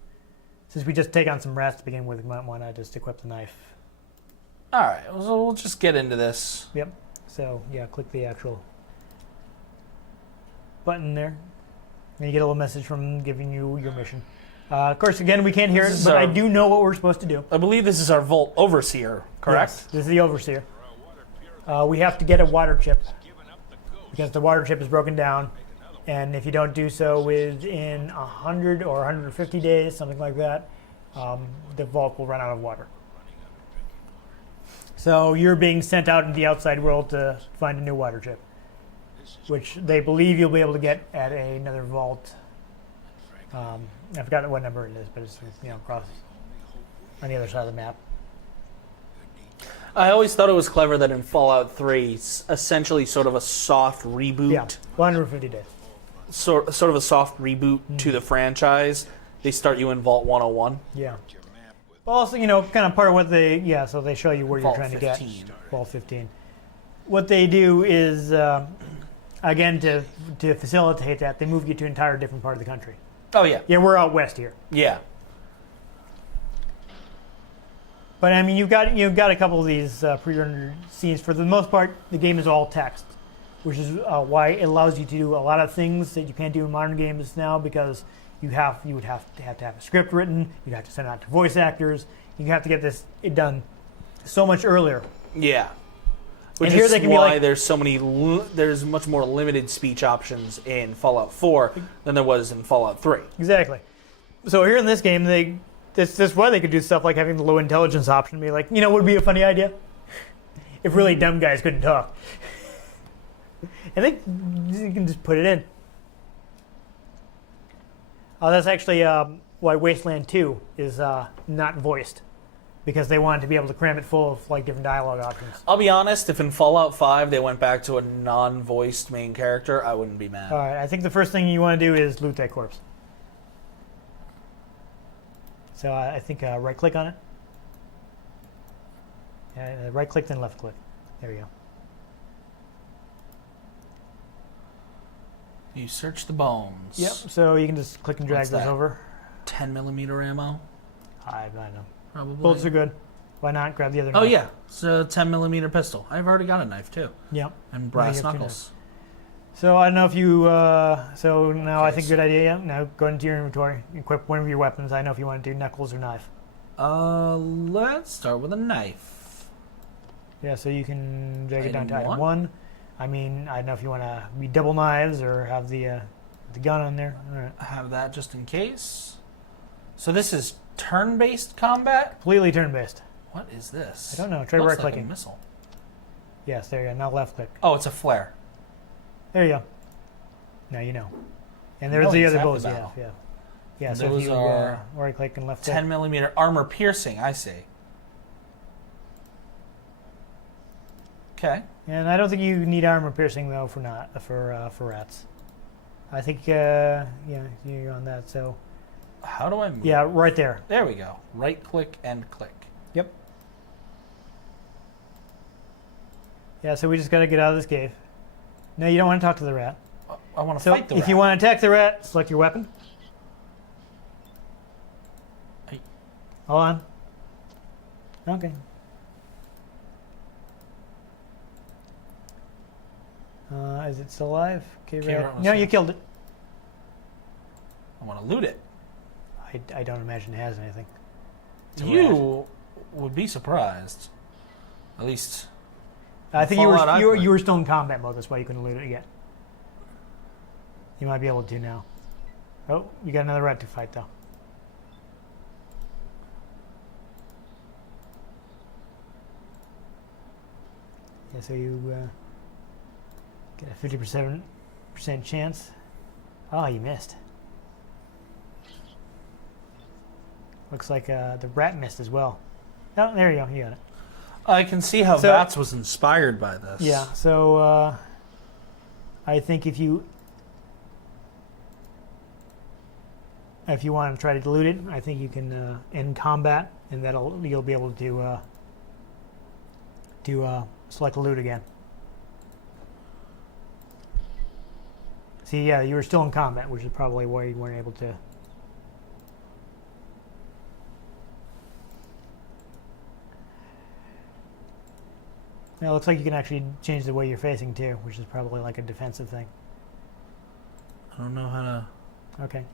Since we just take on some rats to begin with, we might want to just equip the knife. All right, so we'll just get into this. Yep. So, yeah, click the actual button there. And you get a little message from giving you your mission. Of course, again, we can't hear it, but I do know what we're supposed to do. I believe this is our Vault Overseer, correct? Yes, this is the Overseer. We have to get a water chip because the water chip is broken down, and if you don't do so within 100 or 150 days, something like that, the vault will run out of water. So you're being sent out into the outside world to find a new water chip, which they believe you'll be able to get at another vault. I forgot what number it is, but it's across on the other side of the map. I always thought it was clever that in Fallout 3, it's essentially sort of a soft reboot. Yeah, 150 days. Sort of a soft reboot to the franchise. They start you in Vault 101. Yeah. But also, kind of part of what so they show you where Vault you're trying 15. to get. Vault 15. What they do is, again, to facilitate that, they move you to an entire different part of the country. Oh, yeah. Yeah, we're out west here. Yeah. But I mean, you've got a couple of these pre-rendered scenes. For the most part, the game is all text, which is why it allows you to do a lot of things that you can't do in modern games now, because you would have to have a script written. You'd have to send it out to voice actors. You have to get it done so much earlier. Yeah. Which And here is they can be why like- there's much more limited speech options in Fallout 4 than there was in Fallout 3. Exactly. So here in this game, that's why they could do stuff like having the low intelligence option. Be like, would be a funny idea if really dumb guys couldn't talk. And you can just put it in. That's actually why Wasteland 2 is not voiced, because they wanted to be able to cram it full of different dialogue options. I'll be honest, if in Fallout 5 they went back to a non-voiced main character, I wouldn't be mad. All right, I think the first thing you want to do is loot that corpse. So I think right-click on it. Right-click, then left-click. There you go. You search the bones. Yep. So you can just click and drag What's those that? over. 10mm ammo, I don't know. probably. Bullets are good. Why not grab the other? Oh knife? yeah, it's a 10mm pistol. I've already got a knife too, Yep. and brass you have two knuckles. So I don't know if you. So now I Okay, think good idea. Yeah. Now go into your inventory, equip one of your weapons. I don't know if you want to do knuckles or knife. Let's start with a knife. Yeah. So you can drag it down to Item item one? 1. I mean, I don't know if you want to be double knives or have the gun on there. All right. I have that just in case. So this is turn-based combat. Completely turn-based. What is this? I don't know. Try Looks right-clicking. Like a missile. Yes. There you go. Now left-click. Oh, it's a flare. There you go. Now you know. And You there's know the other exactly bullets. Yeah. about. Yeah. Yeah. So Those if you are right-click and left-click. 10mm armor piercing. I see. Okay. And I don't think you need armor piercing though for rats. I think you're on that. So How do I move? yeah, right there. There we go. Right click and click. Yep. Yeah. So we just got to get out of this cave. No, you don't want to talk to the rat. I want to So fight the if rat. you want to attack the rat, select your weapon. Hey. Hold on. Okay. Is it still alive? Okay, Okay, rat. rat was No, there. you killed it. I want to loot it. I don't imagine it has anything. It's a You would be surprised. At least. I think Fallout I've played. you were still in combat mode. That's why you couldn't loot it yet. You might be able to now. Oh, you got another rat to fight though. Yeah, so you get a 50% chance. Oh, you missed. Looks like the rat missed as well. Oh, there you go. You got it. I can see how So- VATS was inspired by this. Yeah. So I think if you if you want to try to loot it, I think you can end combat, and you'll be able to select loot again. See, yeah, you were still in combat, which is probably why you weren't able to. Now it looks like you can actually change the way you're facing too, which is probably like a defensive thing. I don't know how to... Okay.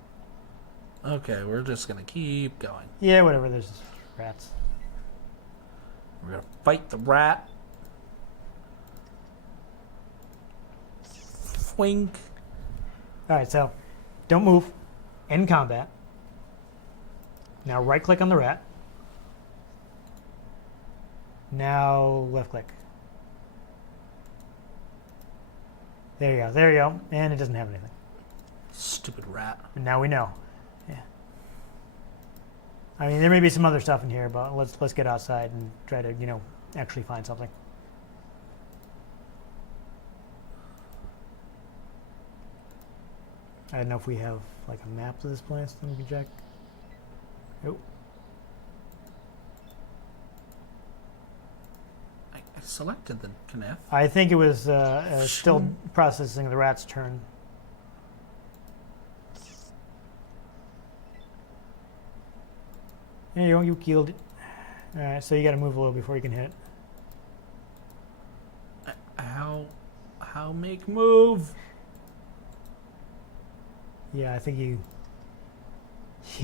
Okay, we're just going to keep going. Yeah, whatever. There's rats. We're going to fight the rat. Wink. All right, so don't move. End combat. Now right-click on the rat. Now left-click. There you go. There you go. And it doesn't have anything. Stupid rat. And now we know. Yeah. I mean, there may be some other stuff in here, but let's get outside and try to, actually find something. I don't know if we have like a map to this place that we can check. Oh. I selected the Kniff. I think it was still processing the rat's turn. There you go, you killed it. Alright, so you gotta move a little before you can hit it. How make move? Yeah, I think you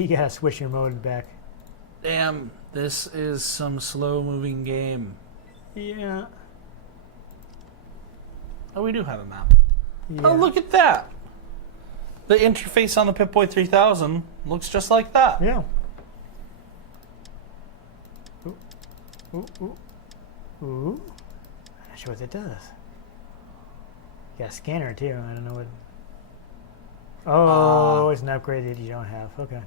gotta switch your mode back. Damn, this is some slow moving game. Yeah. Oh, we do have a map. Yeah. Oh, look at that. The interface on the Pip-Boy 3000 looks just like that. Yeah. Ooh. Ooh, ooh. Ooh. I'm not sure what that does. You got a scanner too. I don't know what. Oh, it's an upgrade that you don't have. Okay.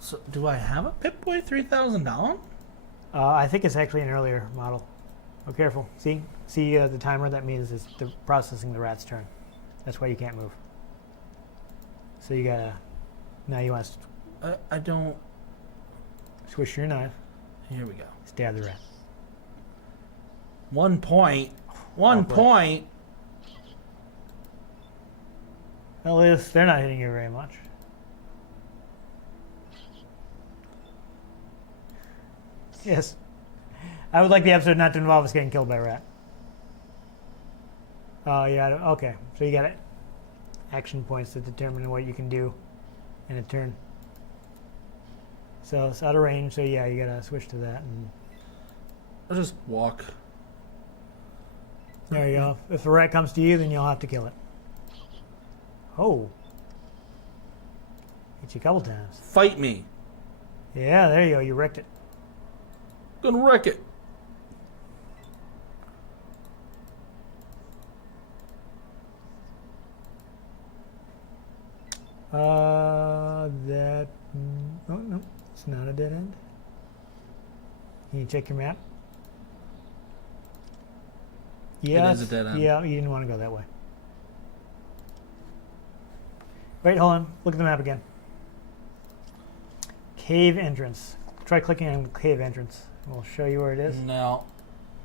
So, do I have a Pip-Boy 3000 down? I think it's actually an earlier model. Oh, careful. See the timer? That means it's processing the rat's turn. That's why you can't move. So you gotta. Now you want to I don't. swish your knife. Here we go. Stab the rat. 1 point. One boy. point. Well, they're not hitting you very much. Yes. I would like the episode not to involve us getting killed by a rat. Oh, yeah. Okay. So you got action points to determine what you can do in a turn. So it's out of range. So yeah, you gotta switch to that. And I'll just walk. there you go. If the rat comes to you, then you'll have to kill it. Oh. Hit you a couple times. Fight me. Yeah, there you go. You wrecked it. Gonna wreck it. That. Oh, no. It's not a dead end. Can you check your map? Yeah. It is a dead end. Yeah, you didn't want to go that way. Wait, hold on. Look at the map again. Cave entrance. Try clicking on cave entrance. We'll show you where it is. No.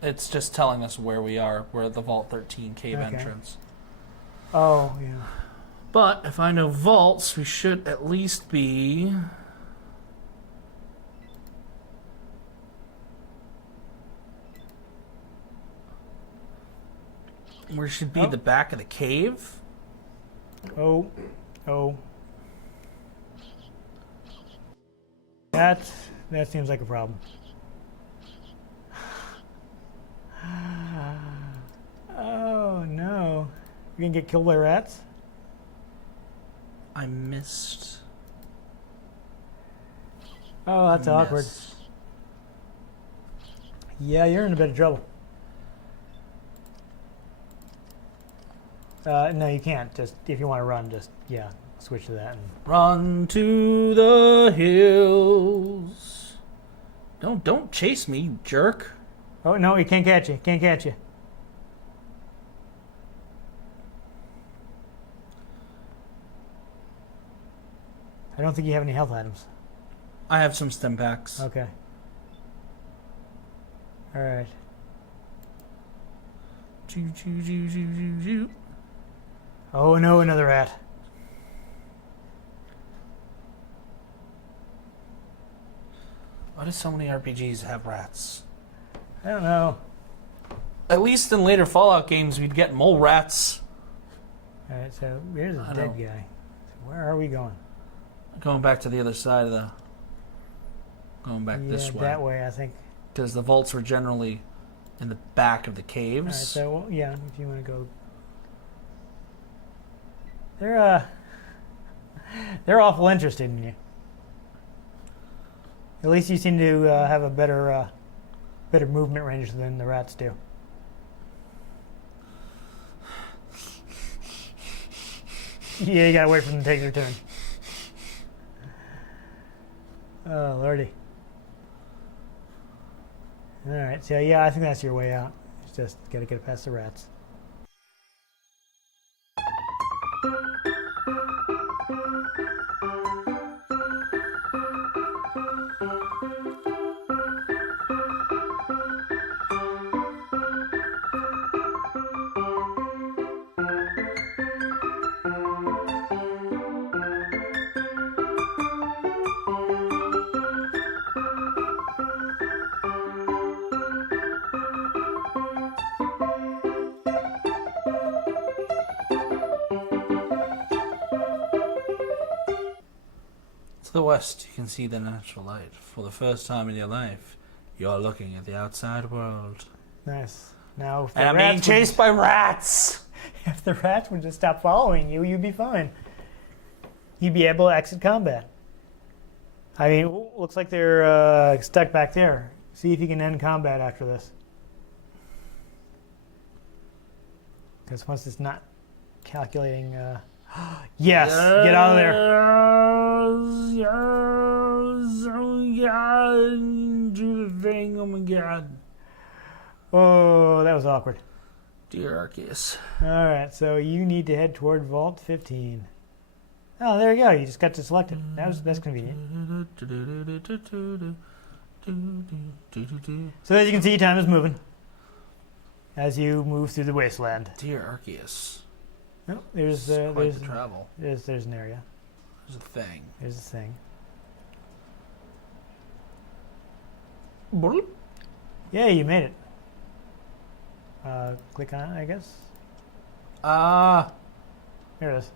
It's just telling us where we are. We're at the Vault 13 cave Okay. entrance. Oh, yeah. But if I know vaults, we should at least be... Where should be Oh. the back of the cave? Oh. Oh. That seems like a problem. Oh, no. You gonna get killed by rats? I missed. Oh, that's awkward. Missed. Yeah, you're in a bit of trouble. No, you can't. Just if you want to run, just switch to that. And Run to the hills. Don't chase me, you jerk. oh no, he can't catch you. Can't catch you. I don't think you have any health items. I have some stim packs. Okay. All right. Oh no, another rat. Why do so many RPGs have rats? I don't know. At least in later Fallout games, we'd get mole rats. All right, so here's a I dead know. guy. So where are we going? Going back to the other side of the... Going back this way. That way, I think. Because the vaults were generally in the back of the All right, caves. so well, yeah, if you want to go, they're awful interested in you. At least you seem to have a better movement range than the rats do. Yeah, you gotta wait for them to take their turn. Oh lordy. All right, so yeah, I think that's your way out. It's just gotta get past the rats. To the west, you can see the natural light. For the first time in your life, you're looking at the outside world. Nice. Now, if the And I'm being rats chased by rats! if the rats would just stop following you, you'd be fine. You'd be able to exit combat. I mean, looks like they're stuck back there. See if you can end combat after this. Because once it's not calculating... yes! Get out of there! Yes, oh yeah, do the thing, oh my god. Oh, that was awkward. Dear Arceus. Alright, so you need to head toward Vault 15. Oh, there you go. You just got to select it. That's convenient. So as you can see, time is moving as you move through the wasteland. Dear Arceus. Oh, there's Quite the travel. there's an area. There's a thing. There's a thing. Bloop. Yeah, you made it. Click on it, I guess. Here it is.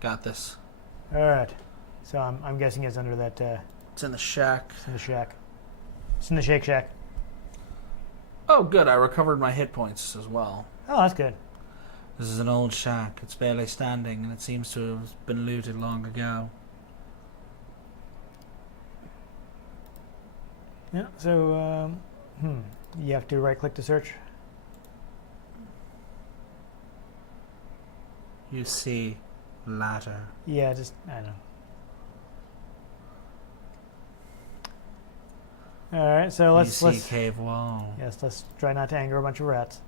Got this. All right. So I'm guessing it's under that. It's in the shack. It's in the shack. It's in the Shake Shack. Oh, good. I recovered my hit points as well. Oh, that's good. This is an old shack. It's barely standing, and it seems to have been looted long ago. Yeah. So you have to right-click to search. You see, ladder. Yeah, just I don't know. All right, so let's you see cave wall. yes, let's try not to anger a bunch of rats.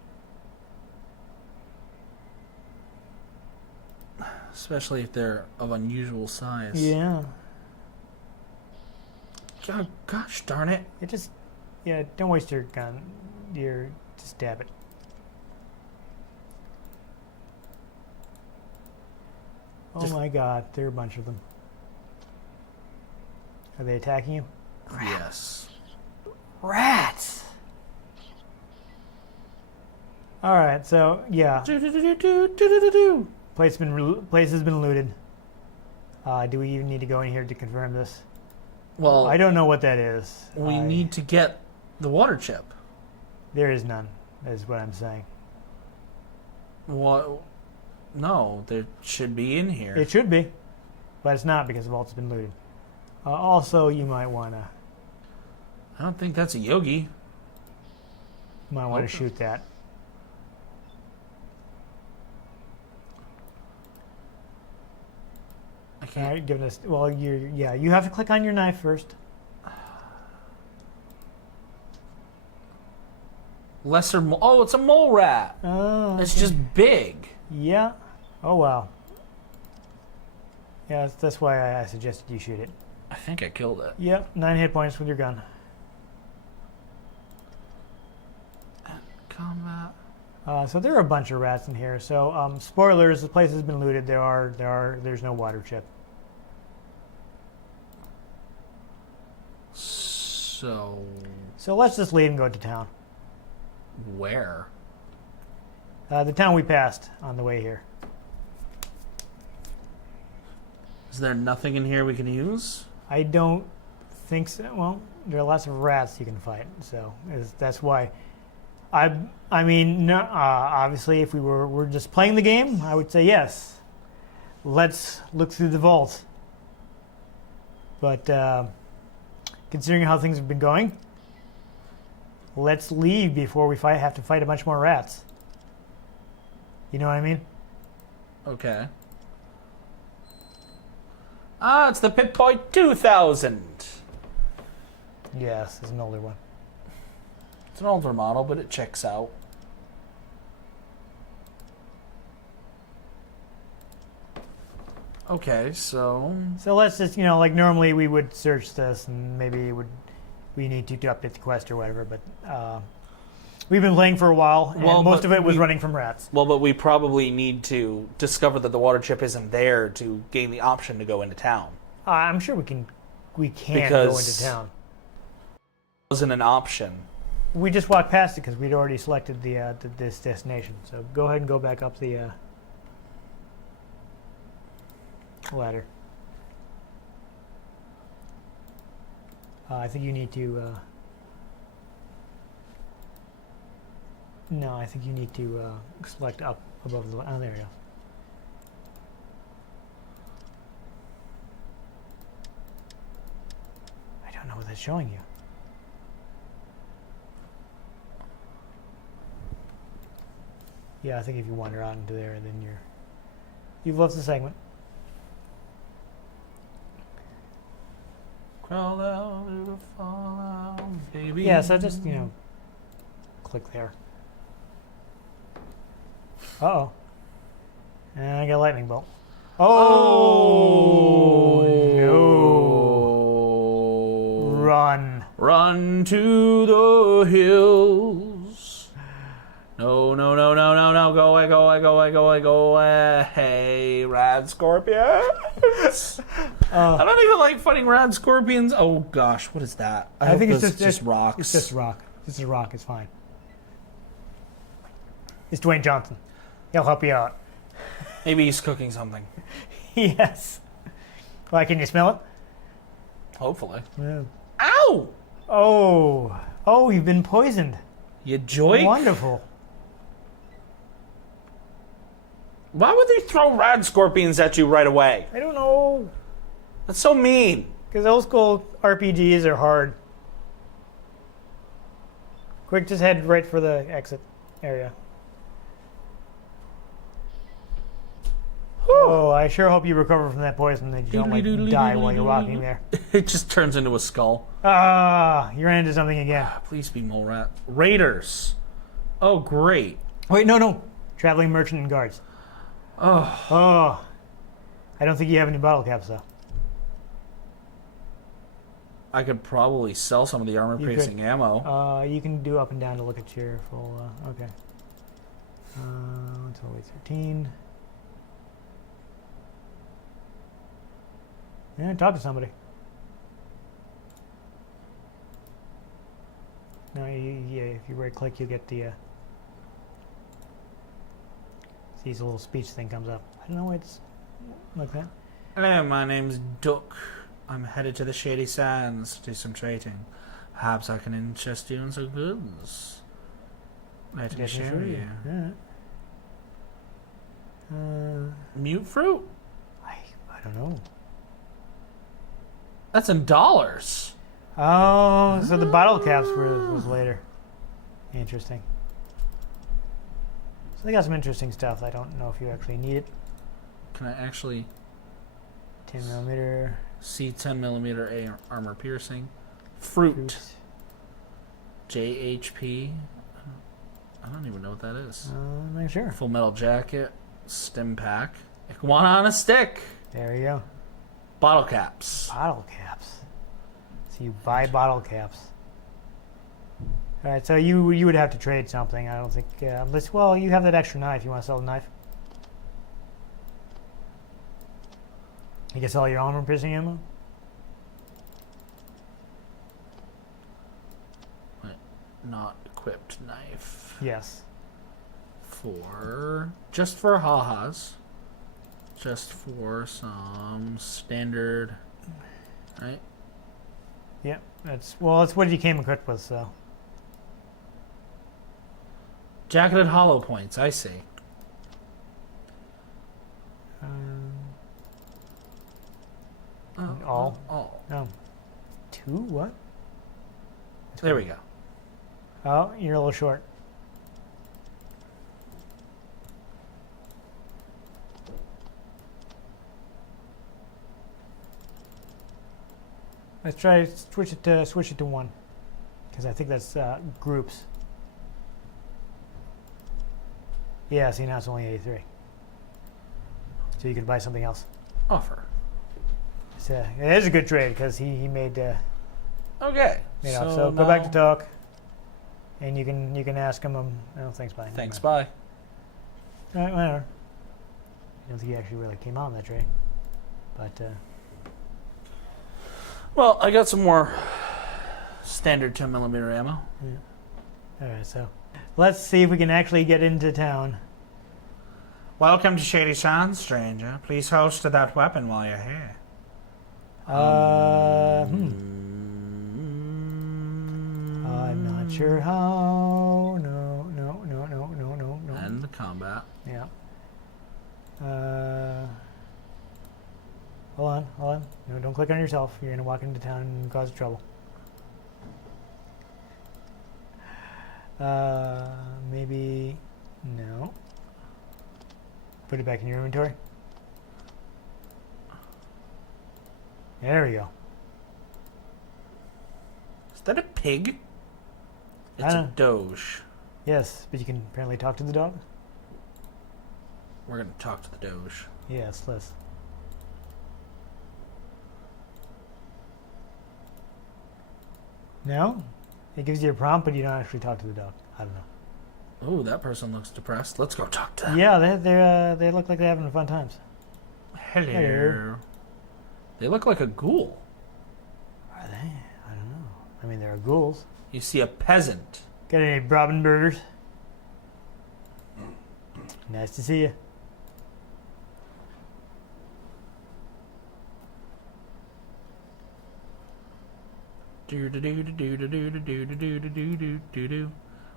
Especially if they're of unusual size. Yeah, God, gosh darn it. it just don't waste your gun. Just stab it. Oh Just- my God, there are a bunch of them. Are they attacking you? Yes. Rats. All right, so yeah, place has been looted. Do we even need to go in here to confirm this? Well, I don't know what that is. we need to get the water chip. There is none. Is what I'm saying. What? No, there should be in here. It should be, but it's not because the vault's been looted. Also, you might wanna I don't think that's a yogi. to shoot that. I All can't. right, giving us. Well, you have to click on your knife first. Lesser mole. Oh, it's a mole rat. Oh, It's okay. just big. Yeah. Oh, wow. Yeah, that's why I suggested you shoot it. I think I killed it. Yep, 9 hit points with your gun. Combat. So there are a bunch of rats in here. So spoilers: the place has been looted. There's no water chip. So let's just leave and go to town. where? The town we passed on the way here. Is there nothing in here we can use? I don't think so. Well, there are lots of rats you can fight, so that's why. I mean, no, obviously, if we're just playing the game, I would say yes. Let's look through the vault. But considering how things have been going, let's leave before we have to fight a bunch more rats. You know what I mean? Okay. Ah, it's the Pip-Boy 2000. Yes, it's an older one. It's an older model, but it checks out. Okay, so So let's just, like normally we would search this and maybe we need to update the quest or whatever, but we've been playing for a while and most of it was running from rats. Well, but we probably need to discover that the water chip isn't there to gain the option to go into town. I'm sure we can go Because- into town. It wasn't an option. We just walked past it because we'd already selected this destination. So go ahead and go back up the ladder. I think you need to. No, I think you need to select up above the. Oh, there you go. I don't know what that's showing you. Yeah, I think if you wander out into there, then you've left the segment. Crawl out, it'll fall out, baby. Yeah, so just click there. Uh-oh. And I got a lightning bolt. Oh, no. Run. Run to the hills. No, no, no, no, no, no. Go away, go away, go away, go away, go away. Hey, rad scorpions. I don't even like fighting rad scorpions. Oh, gosh, what is that? I think it's just rocks. It's just rock. This is rock. It's fine. It's Dwayne Johnson. He'll help you out. Maybe he's cooking something. Yes. Why, can you smell it? Hopefully. Yeah. Ow! Oh, you've been poisoned. You joy? Wonderful. Why would they throw rad scorpions at you right away? I don't know. That's so mean. Because old school RPGs are hard. Quick, just head right for the exit area. Oh, I sure hope you recover from that poison that you don't die while you're walking there. It just turns into a skull. Ah, you ran into something again. Please be mole rat. Raiders. Oh, great. Wait, no. Traveling merchant and guards. Oh. I don't think you have any bottle caps, though. I could probably sell some of the armor-piercing ammo. You can do up and down to look at your full... okay. Until week 13. Yeah, talk to somebody. No, if you right-click, you get the... see, a little speech thing comes up. I don't know why it's like that. Hello, my name's Duck. I'm headed to the Shady Sands to do some trading. Perhaps I can interest you in some goods. Let me show you. Yeah. Mute fruit? I don't know. That's in dollars. Oh, so the bottle caps was later. Interesting. So they got some interesting stuff. I don't know if you actually need it. Can I actually 10mm. see 10mm armor piercing? Fruit. JHP. I don't even know what that is. I'm not sure. Full metal jacket. Stim pack. Iguana on a stick. There you go. Bottle caps. Bottle caps. So you buy bottle caps. All right, so you would have to trade something. I don't think unless you have that extra knife. You want to sell the knife? You can sell your armor piercing ammo. Not equipped knife. Yes. Just for ha-has. Just for some standard, right? Yep. That's what you came equipped with. So. Jacketed hollow points. I see. All. All. No. 2 what? There we go. Oh, you're a little short. Let's try switch it to 1, because I think that's groups. Yeah, see now it's only 83. So you could buy something else. Offer. So it is a good trade because he made. Okay. So go back to talk, and you can ask him. Oh, thanks, bye. Thanks, bye. All right, whatever. I don't think he actually really came out on that trade, but. Well, I got some more standard 10mm ammo. Yeah. All right, so let's see if we can actually get into town. Welcome to Shady Sands, stranger. Please holster that weapon while you're here. I'm not sure how. No. End the combat. Yeah. Hold on. No, don't click on yourself. You're gonna walk into town and cause trouble. Maybe no. Put it back in your inventory. There we go. Is that a pig? It's a doge. Yes, but you can apparently talk to the dog. We're gonna talk to the doge. Yes, let's. No? It gives you a prompt, but you don't actually talk to the dog. I don't know. Oh, that person looks depressed. Let's go talk to them. Yeah, they look like they're having fun times. Hello. They look like a ghoul. Are they? I don't know. I mean, they're ghouls. You see a peasant. Got any Robin burgers? Nice to see you.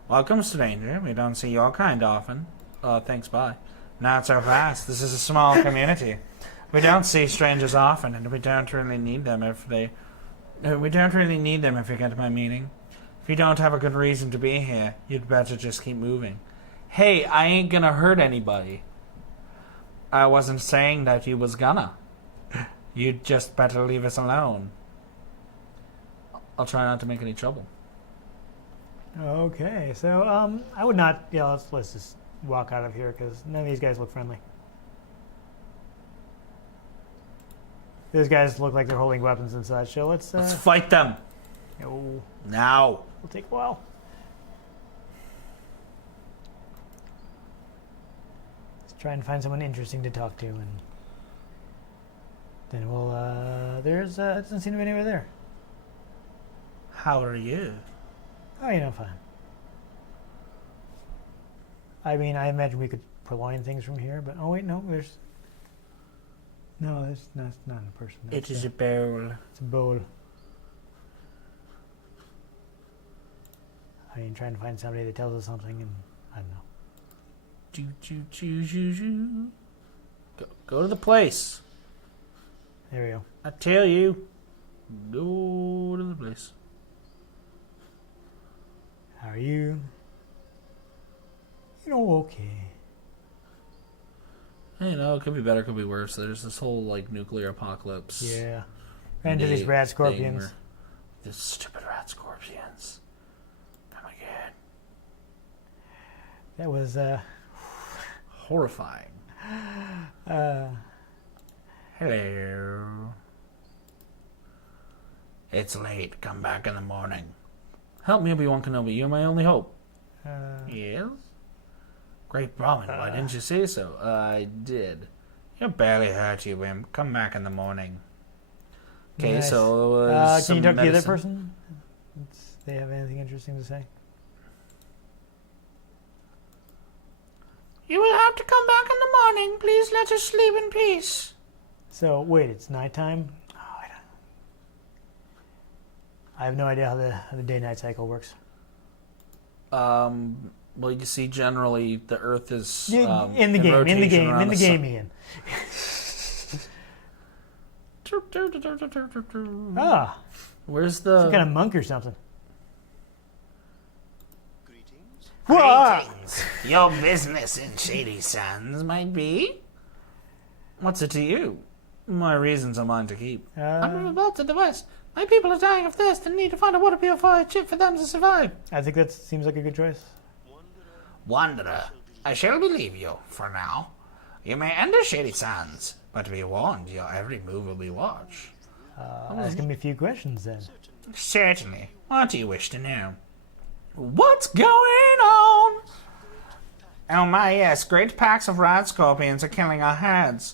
Welcome, stranger. We don't see your kind often. Thanks, bye. Not so fast. This is a small community. We don't see strangers often, and we don't really need them if they... we don't really need them if you get my meaning. If you don't have a good reason to be here, you'd better just keep moving. Hey, I ain't gonna hurt anybody. I wasn't saying that you was gonna. You'd just better leave us alone. I'll try not to make any trouble. Okay, so I would not. Yeah, let's just walk out of here because none of these guys look friendly. These guys look like they're holding weapons and such. So let's fight them. No, Now. it'll take a while. Let's try and find someone interesting to talk to, and then we'll. There's doesn't seem to be anywhere there. How are you? Oh, fine. I mean, I imagine we could purloin things from here, but oh wait, no, there's not a person. It is a bowl. It's a bowl. I mean, trying to find somebody that tells us something, and I don't know. Go to the place. There we go. I tell you, go to the place. How are you? Okay. It could be better, could be worse. There's this whole nuclear apocalypse. Yeah. Ran into these rat scorpions. These stupid rat scorpions. Oh my god. That was horrifying. Hello. It's late. Come back in the morning. Help me, Obi-Wan Kenobi. You're my only hope. Yes? Great Brahmin, why didn't you say so? I did. You barely hurt, you wimp. Come back in the morning. Okay, Nice. so... Can you talk to the other medicine. person? They have anything interesting to say? You will have to come back in the morning. Please let us sleep in peace. So, wait, it's nighttime? Oh, I have no idea how the day-night cycle works. Well, you see, generally, the Earth is In the game, Ian. Ah, Where's the... some kind of monk or something. Greetings. Whoa! Greetings. Your business in Shady Sands might be? What's it to you? My reasons are mine to keep. I'm about to the west. My people are dying of thirst and need to find a water purifier chip for them to survive. I think that seems like a good choice. Wanderer, I shall believe you, for now. You may enter Shady Sands, but be warned, your every move will be watched. Ask him a few questions then. Certainly. What do you wish to know? What's going on? Oh my, yes, great packs of rat scorpions are killing our herds.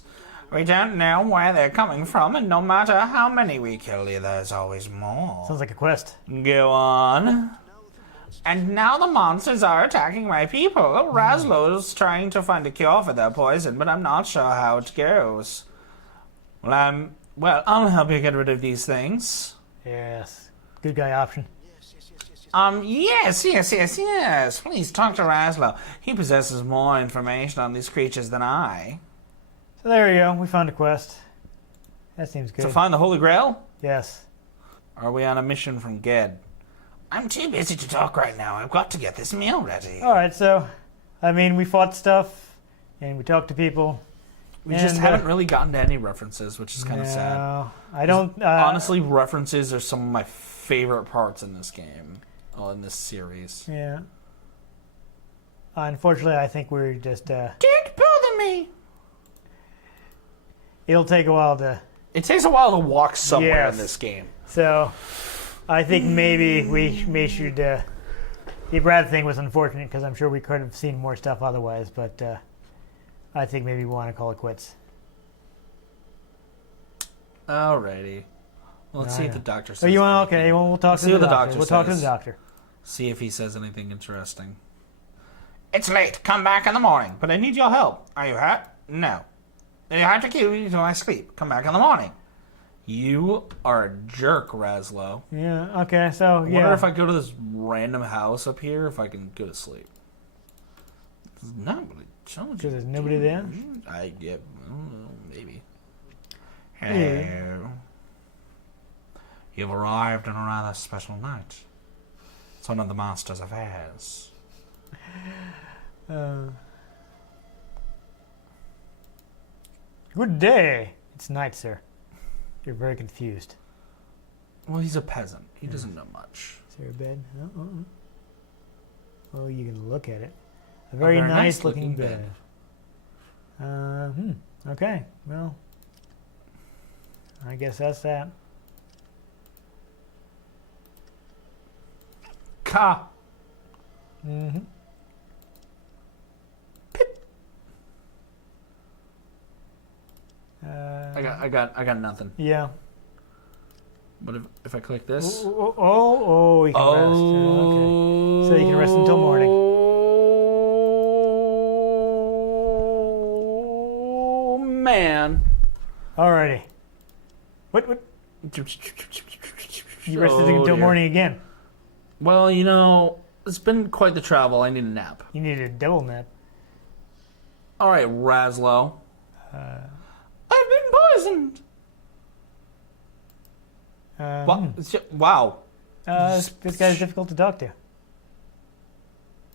We don't know where they're coming from, and no matter how many we kill, there's always more. Sounds like a quest. Go on. And now the monsters are attacking my people. Raslow's trying to find a cure for their poison, but I'm not sure how it goes. Well, I'll help you get rid of these things. Yes. Good guy option. Yes. Please talk to Raslow. He possesses more information on these creatures than I. So there you go. We found a quest. That seems good. To find the Holy Grail? Yes. Are we on a mission from Ged? I'm too busy to talk right now. I've got to get this meal ready. All right, so, I mean, we fought stuff, and we talked to people. We just haven't really gotten to any references, which is kind of sad. No, I don't... Honestly, references are some of my favorite parts in this game. In this series. Yeah. Unfortunately, I think we're just... Don't bother me! It'll take a while to... It takes a while to walk somewhere Yes. in this game. So, I think maybe we should... the Brad thing was unfortunate, because I'm sure we could have seen more stuff otherwise, but I think maybe we want to call it quits. Alrighty. Well, let's see if Yeah. the doctor says Oh, you want... anything. Okay, well, we'll talk to see the what the doctor. doctor We'll talk to the says. doctor. See if he says anything interesting. It's late. Come back in the morning. But I need your help. Are you hurt? No. Then you have to kill me until I sleep. Come back in the morning. You are a jerk, Raslo. Yeah, okay, so, I wonder yeah. if I go to this random house up here, if I can go to sleep. There's nobody. Because there's nobody there? I don't know, maybe. Yeah. Hello. You've arrived on a rather special night. It's one of the master's affairs. Good day. It's night, sir. You're very confused. Well, he's a peasant. He doesn't know much. Is there a bed? Oh, you can look at it. A very nice looking bed. Okay, well, I guess that's that. Ka. Mm-hmm. I got nothing. Yeah. But if I click this, You can rest. Okay. So you can rest until morning. Oh man! Alrighty. What? You rested Oh, until dear. morning again. Well, it's been quite the travel. I need a nap. You need a double nap. All right, Raslo. I've been poisoned. Wow. This guy's difficult to talk to.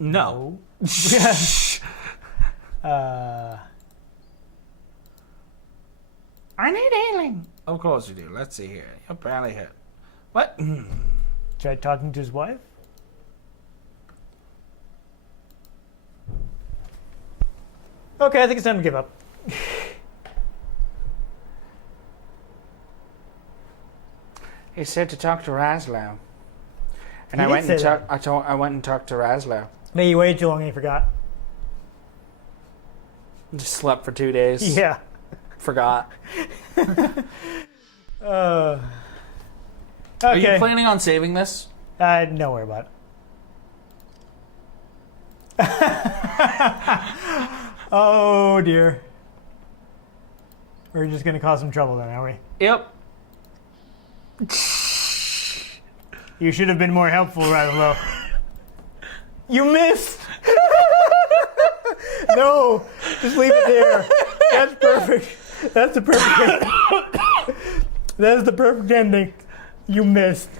No. I need healing. Of course you do. Let's see here. You're barely hit. What? Tried talking to his wife? Okay, I think it's time to give up. He said to talk to Raslo. And He I did went and say I went and talked to Raslo. Maybe you waited too long and you forgot. Just slept for 2 days. Yeah. Forgot. Okay. Are you planning on saving this? Don't worry about it. Oh dear. We're just gonna cause some trouble then, are we? Yep. You should have been more helpful, Razlo. You missed! No! Just leave it there. That's perfect. That's the perfect ending. That is the perfect ending. You missed.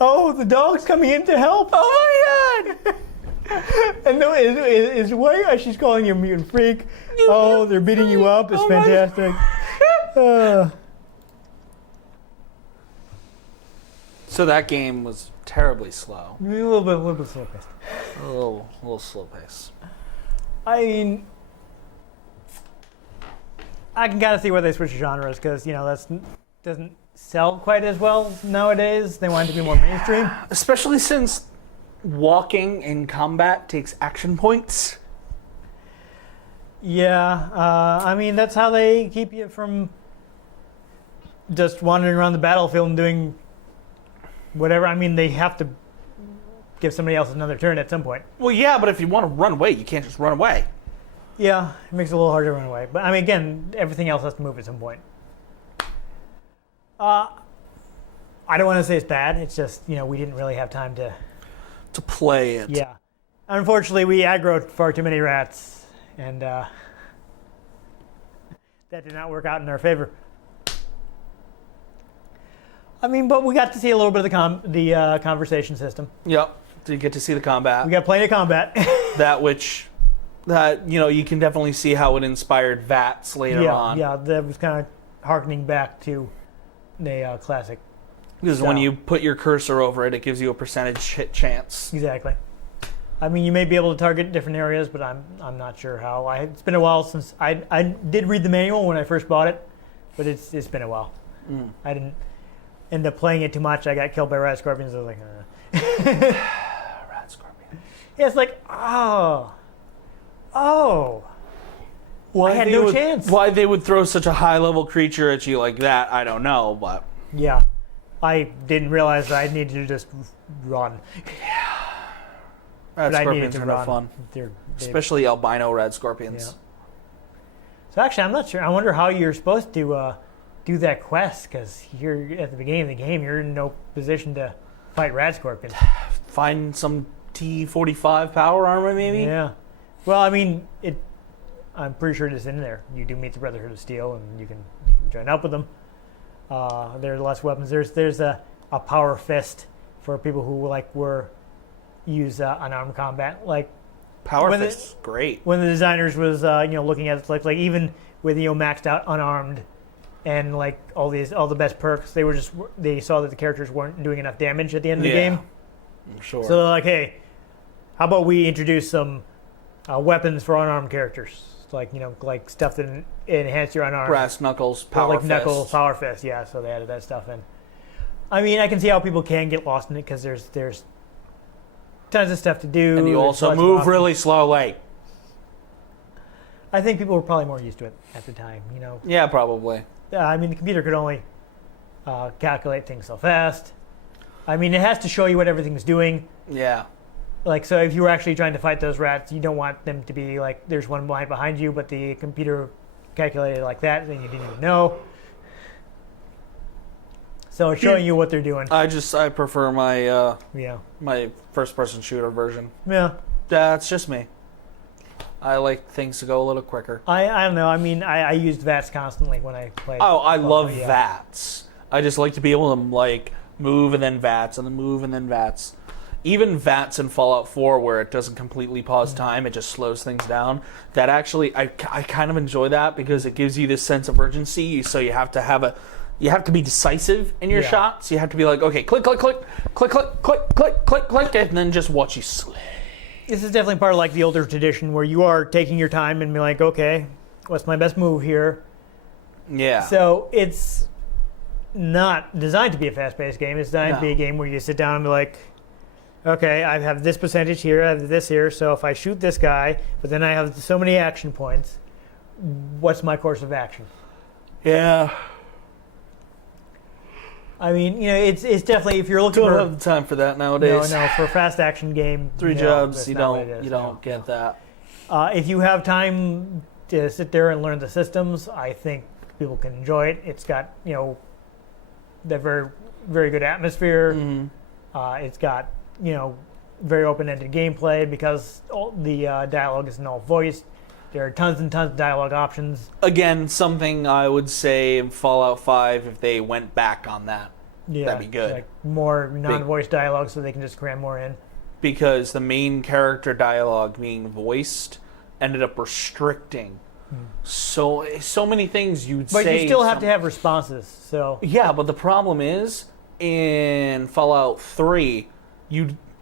Oh, the dog's coming in to help. Oh my god! And no, is why she's calling you a mutant freak. Oh, they're beating you up. It's fantastic. So that game was terribly slow. A little bit slow paced. A little slow pace. I mean, I can kind of see why they switch genres because that's doesn't sell quite as well nowadays. They want it to be more mainstream. Especially since walking in combat takes action points. Yeah, I mean that's how they keep you from just wandering around the battlefield and doing whatever. I mean they have to give somebody else another turn at some point. Well, yeah, but if you want to run away, you can't just run away. Yeah, it makes it a little harder to run away. But I mean, again, everything else has to move at some point. I don't want to say it's bad. It's just we didn't really have time to play it. Yeah, unfortunately, we aggroed far too many rats, and that did not work out in our favor. I mean, but we got to see a little bit of the conversation system. Yep. You get to see the combat. We got plenty of combat. that you can definitely see how it inspired VATS later on. Yeah, that was kind of harkening back to the classic. Because when you put your cursor over it, it gives you a percentage hit chance. Exactly. I mean, you may be able to target different areas, but I'm not sure how. It's been a while since I did read the manual when I first bought it, but it's been a while. I didn't end up playing it too much. I got killed by rat scorpions. I was like, Rat scorpion. Yeah, it's like, oh. Why I had no chance. Why they would throw such a high-level creature at you like that, I don't know, but... Yeah. I didn't realize that I needed to just run. Rat But scorpions are no fun. Especially albino red scorpions. Yeah. So actually, I'm not sure. I wonder how you're supposed to do that quest, because you're at the beginning of the game, you're in no position to fight rat scorpions. Find some T-45 power armor, maybe? Yeah. Well, I mean, I'm pretty sure it's in there. You do meet the Brotherhood of Steel, and you can join up with them. There's less weapons. There's a power fist for people who use unarmed combat. Like Power fist, great. When the designers was looking at it, like even with maxed out unarmed and like all the best perks, they saw that the characters weren't doing enough damage at the end of the game. Sure. So they're like, hey, how about we introduce some weapons for unarmed characters, like stuff that enhance your unarmed. Brass knuckles, power fist. Knuckles, power fist. Yeah, so they added that stuff in. I mean, I can see how people can get lost in it because there's tons of stuff to do. And you also move really slowly. I think people were probably more used to it at the time, Yeah, probably. I mean, the computer could only calculate things so fast. I mean, it has to show you what everything's doing. Yeah. So if you were actually trying to fight those rats, you don't want them to be like, there's one behind you, but the computer calculated like that, then you didn't even know. So it's showing you what they're doing. I prefer my Yeah. my first-person shooter version. Yeah. That's just me. I like things to go a little quicker. I don't know. I mean, I used VATS constantly when I played. Oh, I love VATS. I just like to be able to move and then VATS and then move and then VATS. Even VATS in Fallout 4, where it doesn't completely pause time, it just slows things down. That actually, I kind of enjoy that because it gives you this sense of urgency. So you have to be decisive in your shots. You have to be like, okay, click, click, click, click, click, click, click, click, click, and then just watch you slay. this is definitely part of like the older tradition where you are taking your time and be like, okay, what's my best move here? Yeah. So it's not designed to be a fast-paced game. It's designed to be a game where you sit down and be like, okay, I have this percentage here, I have this here, so if I shoot this guy, but then I have so many action points, what's my course of action? Yeah. I mean, it's definitely, if you're looking Don't for... have the time for that nowadays. No, for a fast action game, Three no, jobs, that's you not what it don't is. you don't get that. If you have time to sit there and learn the systems, I think people can enjoy it. It's got, that very, very good atmosphere. Mm-hmm. It's got, very open-ended gameplay because all the dialogue isn't all voiced. There are tons and tons of dialogue options. Again, something I would say in Fallout 5, if they went back on that, Yeah, that'd be good. like more non-voiced dialogue so they can just cram more in. Because the main character dialogue being voiced ended up restricting so many things you'd say. But you still have to have responses, so... Yeah, but the problem is, in Fallout 3,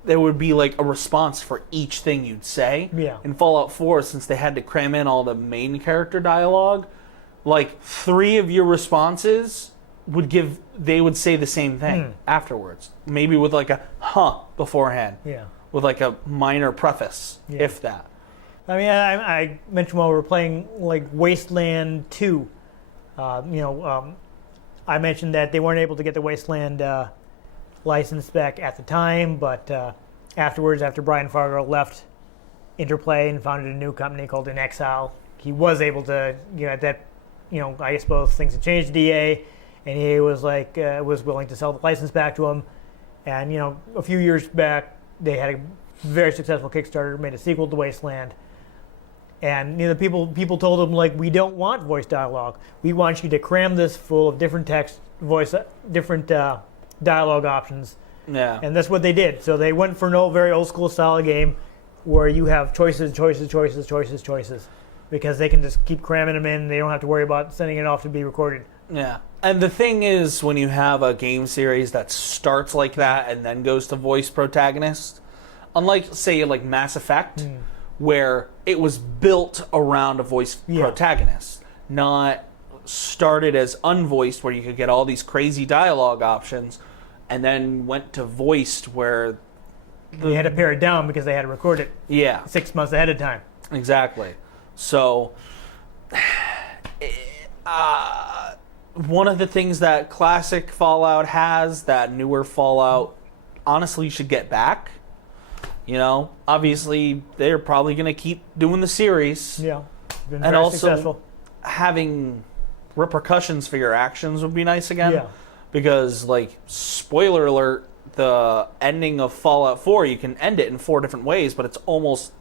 there would be like a response for each thing you'd say. Yeah. In Fallout 4, since they had to cram in all the main character dialogue, like 3 of your responses they would say the same thing afterwards. Maybe with like a beforehand. Yeah. With like a minor preface, if that. I mean, I mentioned while we were playing like Wasteland 2, I mentioned that they weren't able to get the Wasteland license back at the time, but afterwards, after Brian Fargo left Interplay and founded a new company called In Exile, he was able to, I suppose things had changed at EA, and EA was like, was willing to sell the license back to him. And, a few years back, they had a very successful Kickstarter, made a sequel to Wasteland. And people told him, like, we don't want voice dialogue. We want you to cram this full of different text, different dialogue options. Yeah. And that's what they did. So they went for an very old school style game where you have choices, because they can just keep cramming them in. They don't have to worry about sending it off to be recorded. Yeah. And the thing is, when you have a game series that starts like that and then goes to voice protagonist, unlike, say, like Mass Effect, where it was built around a voice protagonist, not started as unvoiced, where you could get all these crazy dialogue options, and then went to voiced, where They had to pare it down because they had to record it 6 months ahead of time. Exactly. So, one of the things that classic Fallout has that newer Fallout honestly should get back, obviously they're probably going to keep doing the series. Yeah. Been and very also successful. having repercussions for your actions would be nice again. Yeah. Because, like, spoiler alert, the ending of Fallout 4, you can end it in 4 different ways, but it almost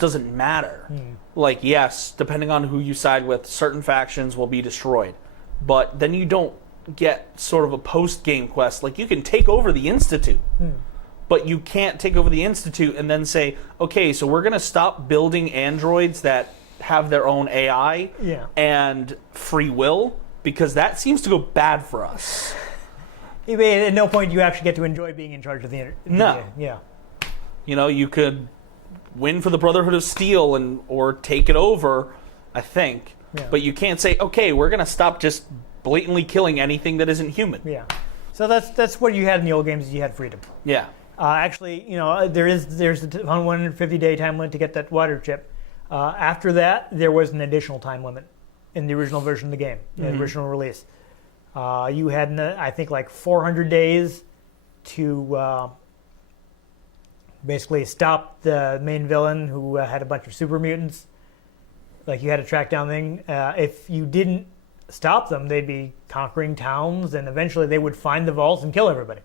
doesn't matter. Like, yes, depending on who you side with, certain factions will be destroyed. But then you don't get sort of a post-game quest. Like, you can take over the Institute, but you can't take over the Institute and then say, okay, so we're going to stop building androids that have their own AI and free will, because that seems to go bad for us. At no point do you actually get to enjoy being in charge of the No. Yeah. You could win for the Brotherhood of Steel or take it over, I think. Yeah. But you can't say, okay, we're going to stop just blatantly killing anything that isn't human. Yeah. So that's what you had in the old games, is you had freedom. Yeah. Actually, there's a 150-day time limit to get that water chip. After that, there was an additional time limit in the original version of the game, the original release. You had, I think, like 400 days to basically stop the main villain, who had a bunch of super mutants. Like, you had to track down thing. If you didn't stop them, they'd be conquering towns, and eventually they would find the vaults and kill everybody.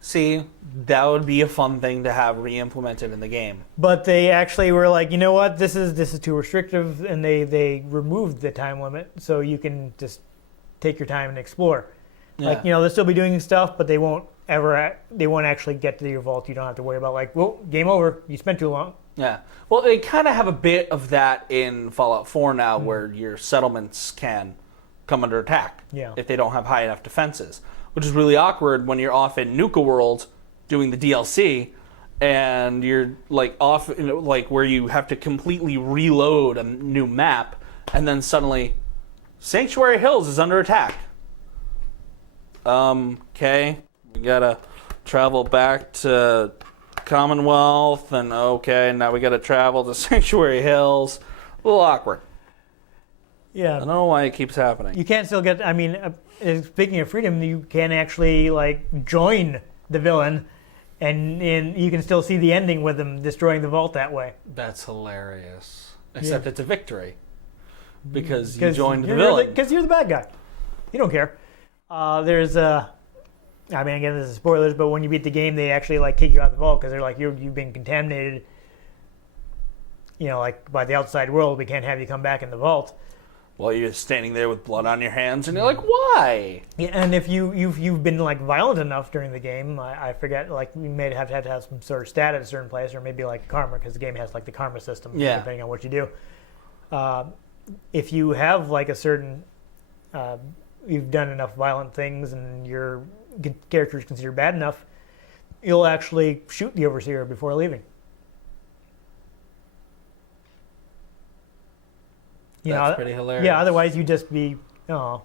See, that would be a fun thing to have re-implemented in the game. But they actually were like, you know what, this is too restrictive, and they removed the time limit, so you can just take your time and explore. Yeah. Like, they'll still be doing stuff, but they won't actually get to your vault. You don't have to worry about, like, well, game over, you spent too long. Yeah. Well, they kind of have a bit of that in Fallout 4 now, where your settlements can come under attack if they don't have high enough defenses, which is really awkward when you're off in Nuka World doing the DLC, and you're like off, like where you have to completely reload a new map, and then suddenly, Sanctuary Hills is under attack. Okay, we gotta travel back to Commonwealth, and okay, now we gotta travel to Sanctuary Hills. A little awkward. Yeah. I don't know why it keeps happening. You can still get, I mean, speaking of freedom, you can actually, like, join the villain, and you can still see the ending with them destroying the vault that way. That's hilarious. Except it's a victory. Because you joined the you're villain. Because you're the bad guy. You don't care. There's, I mean, again, this is spoilers, but when you beat the game, they actually, like, kick you out of the vault because they're like, you've been contaminated, you know, like, by the outside world. We can't have you come back in the vault. While you're standing there with blood on your hands, and you're like, why? Yeah, and if you've been like violent enough during the game, I forget, like you may have to have some sort of stat at a certain place, or maybe like karma, because the game has like the karma system, depending on what you do. If you have like a certain, you've done enough violent things, and your character is considered bad enough, you'll actually shoot the overseer before leaving. That's pretty hilarious. Yeah, otherwise you'd just be, oh.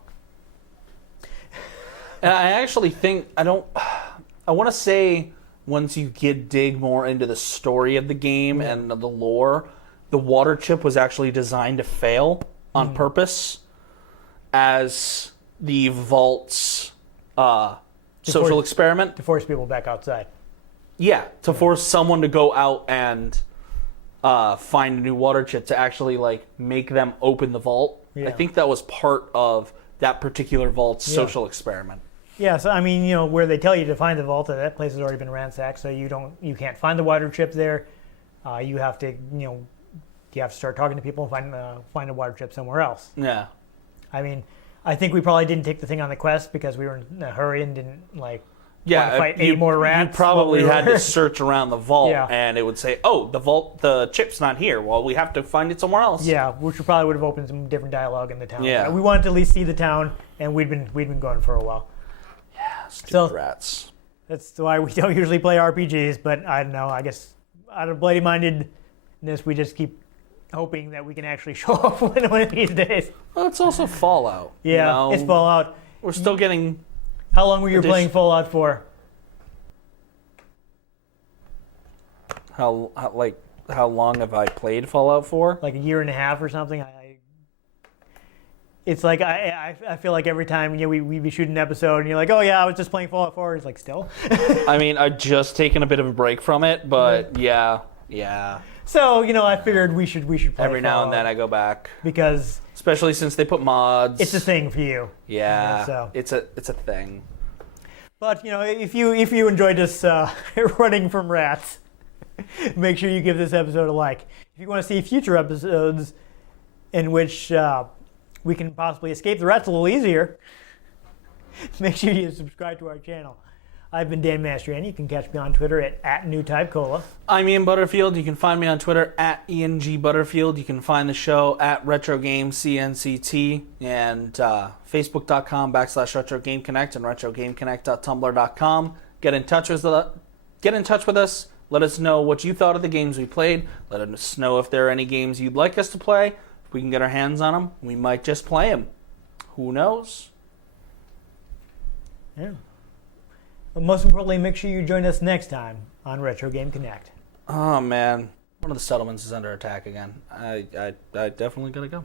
And I actually think, I want to say once you dig more into the story of the game and the lore, the water chip was actually designed to fail on purpose as the vault's social experiment. To force people back outside. Yeah, to force someone to go out and find a new water chip to actually like make them open the vault. Yeah. I think that was part of that particular vault's social experiment. Yeah, so I mean, you know, where they tell you to find the vault, that place has already been ransacked, so you can't find the water chip there. You have to start talking to people and find a water chip somewhere else. Yeah. I mean, I think we probably didn't take the thing on the quest because we were in a hurry and didn't want to fight 8 more rats. You probably had to search around the vault, Yeah. and it would say, "Oh, the chip's not here. Well, we have to find it somewhere else." Yeah, which probably would have opened some different dialogue in the town. Yeah. We wanted to at least see the town, and we'd been going for a while. Stupid rats. That's why we don't usually play RPGs, but I don't know. I guess out of bloody-mindedness, we just keep hoping that we can actually show off one of these days. Well, it's also Fallout. Yeah, it's Fallout. We're still getting... How long were you playing Fallout for? How long have I played Fallout for? Like a year and a half or something? It's like I feel like every time we be shooting an episode and you're like, oh yeah, I was just playing Fallout 4. It's like, still? I mean, I've just taken a bit of a break from it, but yeah. So, I figured we should play Every now and Fallout then I go back. because Especially since they put mods. it's a thing for you. Yeah, so. it's a thing. But, if you enjoyed this running from rats, make sure you give this episode a like. If you want to see future episodes in which we can possibly escape the rats a little easier, make sure you subscribe to our channel. I've been Dan Mastriani. You can catch me on Twitter at NewTypeCola. I'm Ian Butterfield. You can find me on Twitter at IanG Butterfield. You can find the show at RetroGameCNCT and Facebook.com/RetroGameConnect and RetroGameConnect.tumblr.com. Get in touch with us. Let us know what you thought of the games we played. Let us know if there are any games you'd like us to play. If we can get our hands on them, we might just play them. Who knows? Yeah. But most importantly, make sure you join us next time on Retro Game Connect. Oh, man. One of the settlements is under attack again. I definitely gotta go.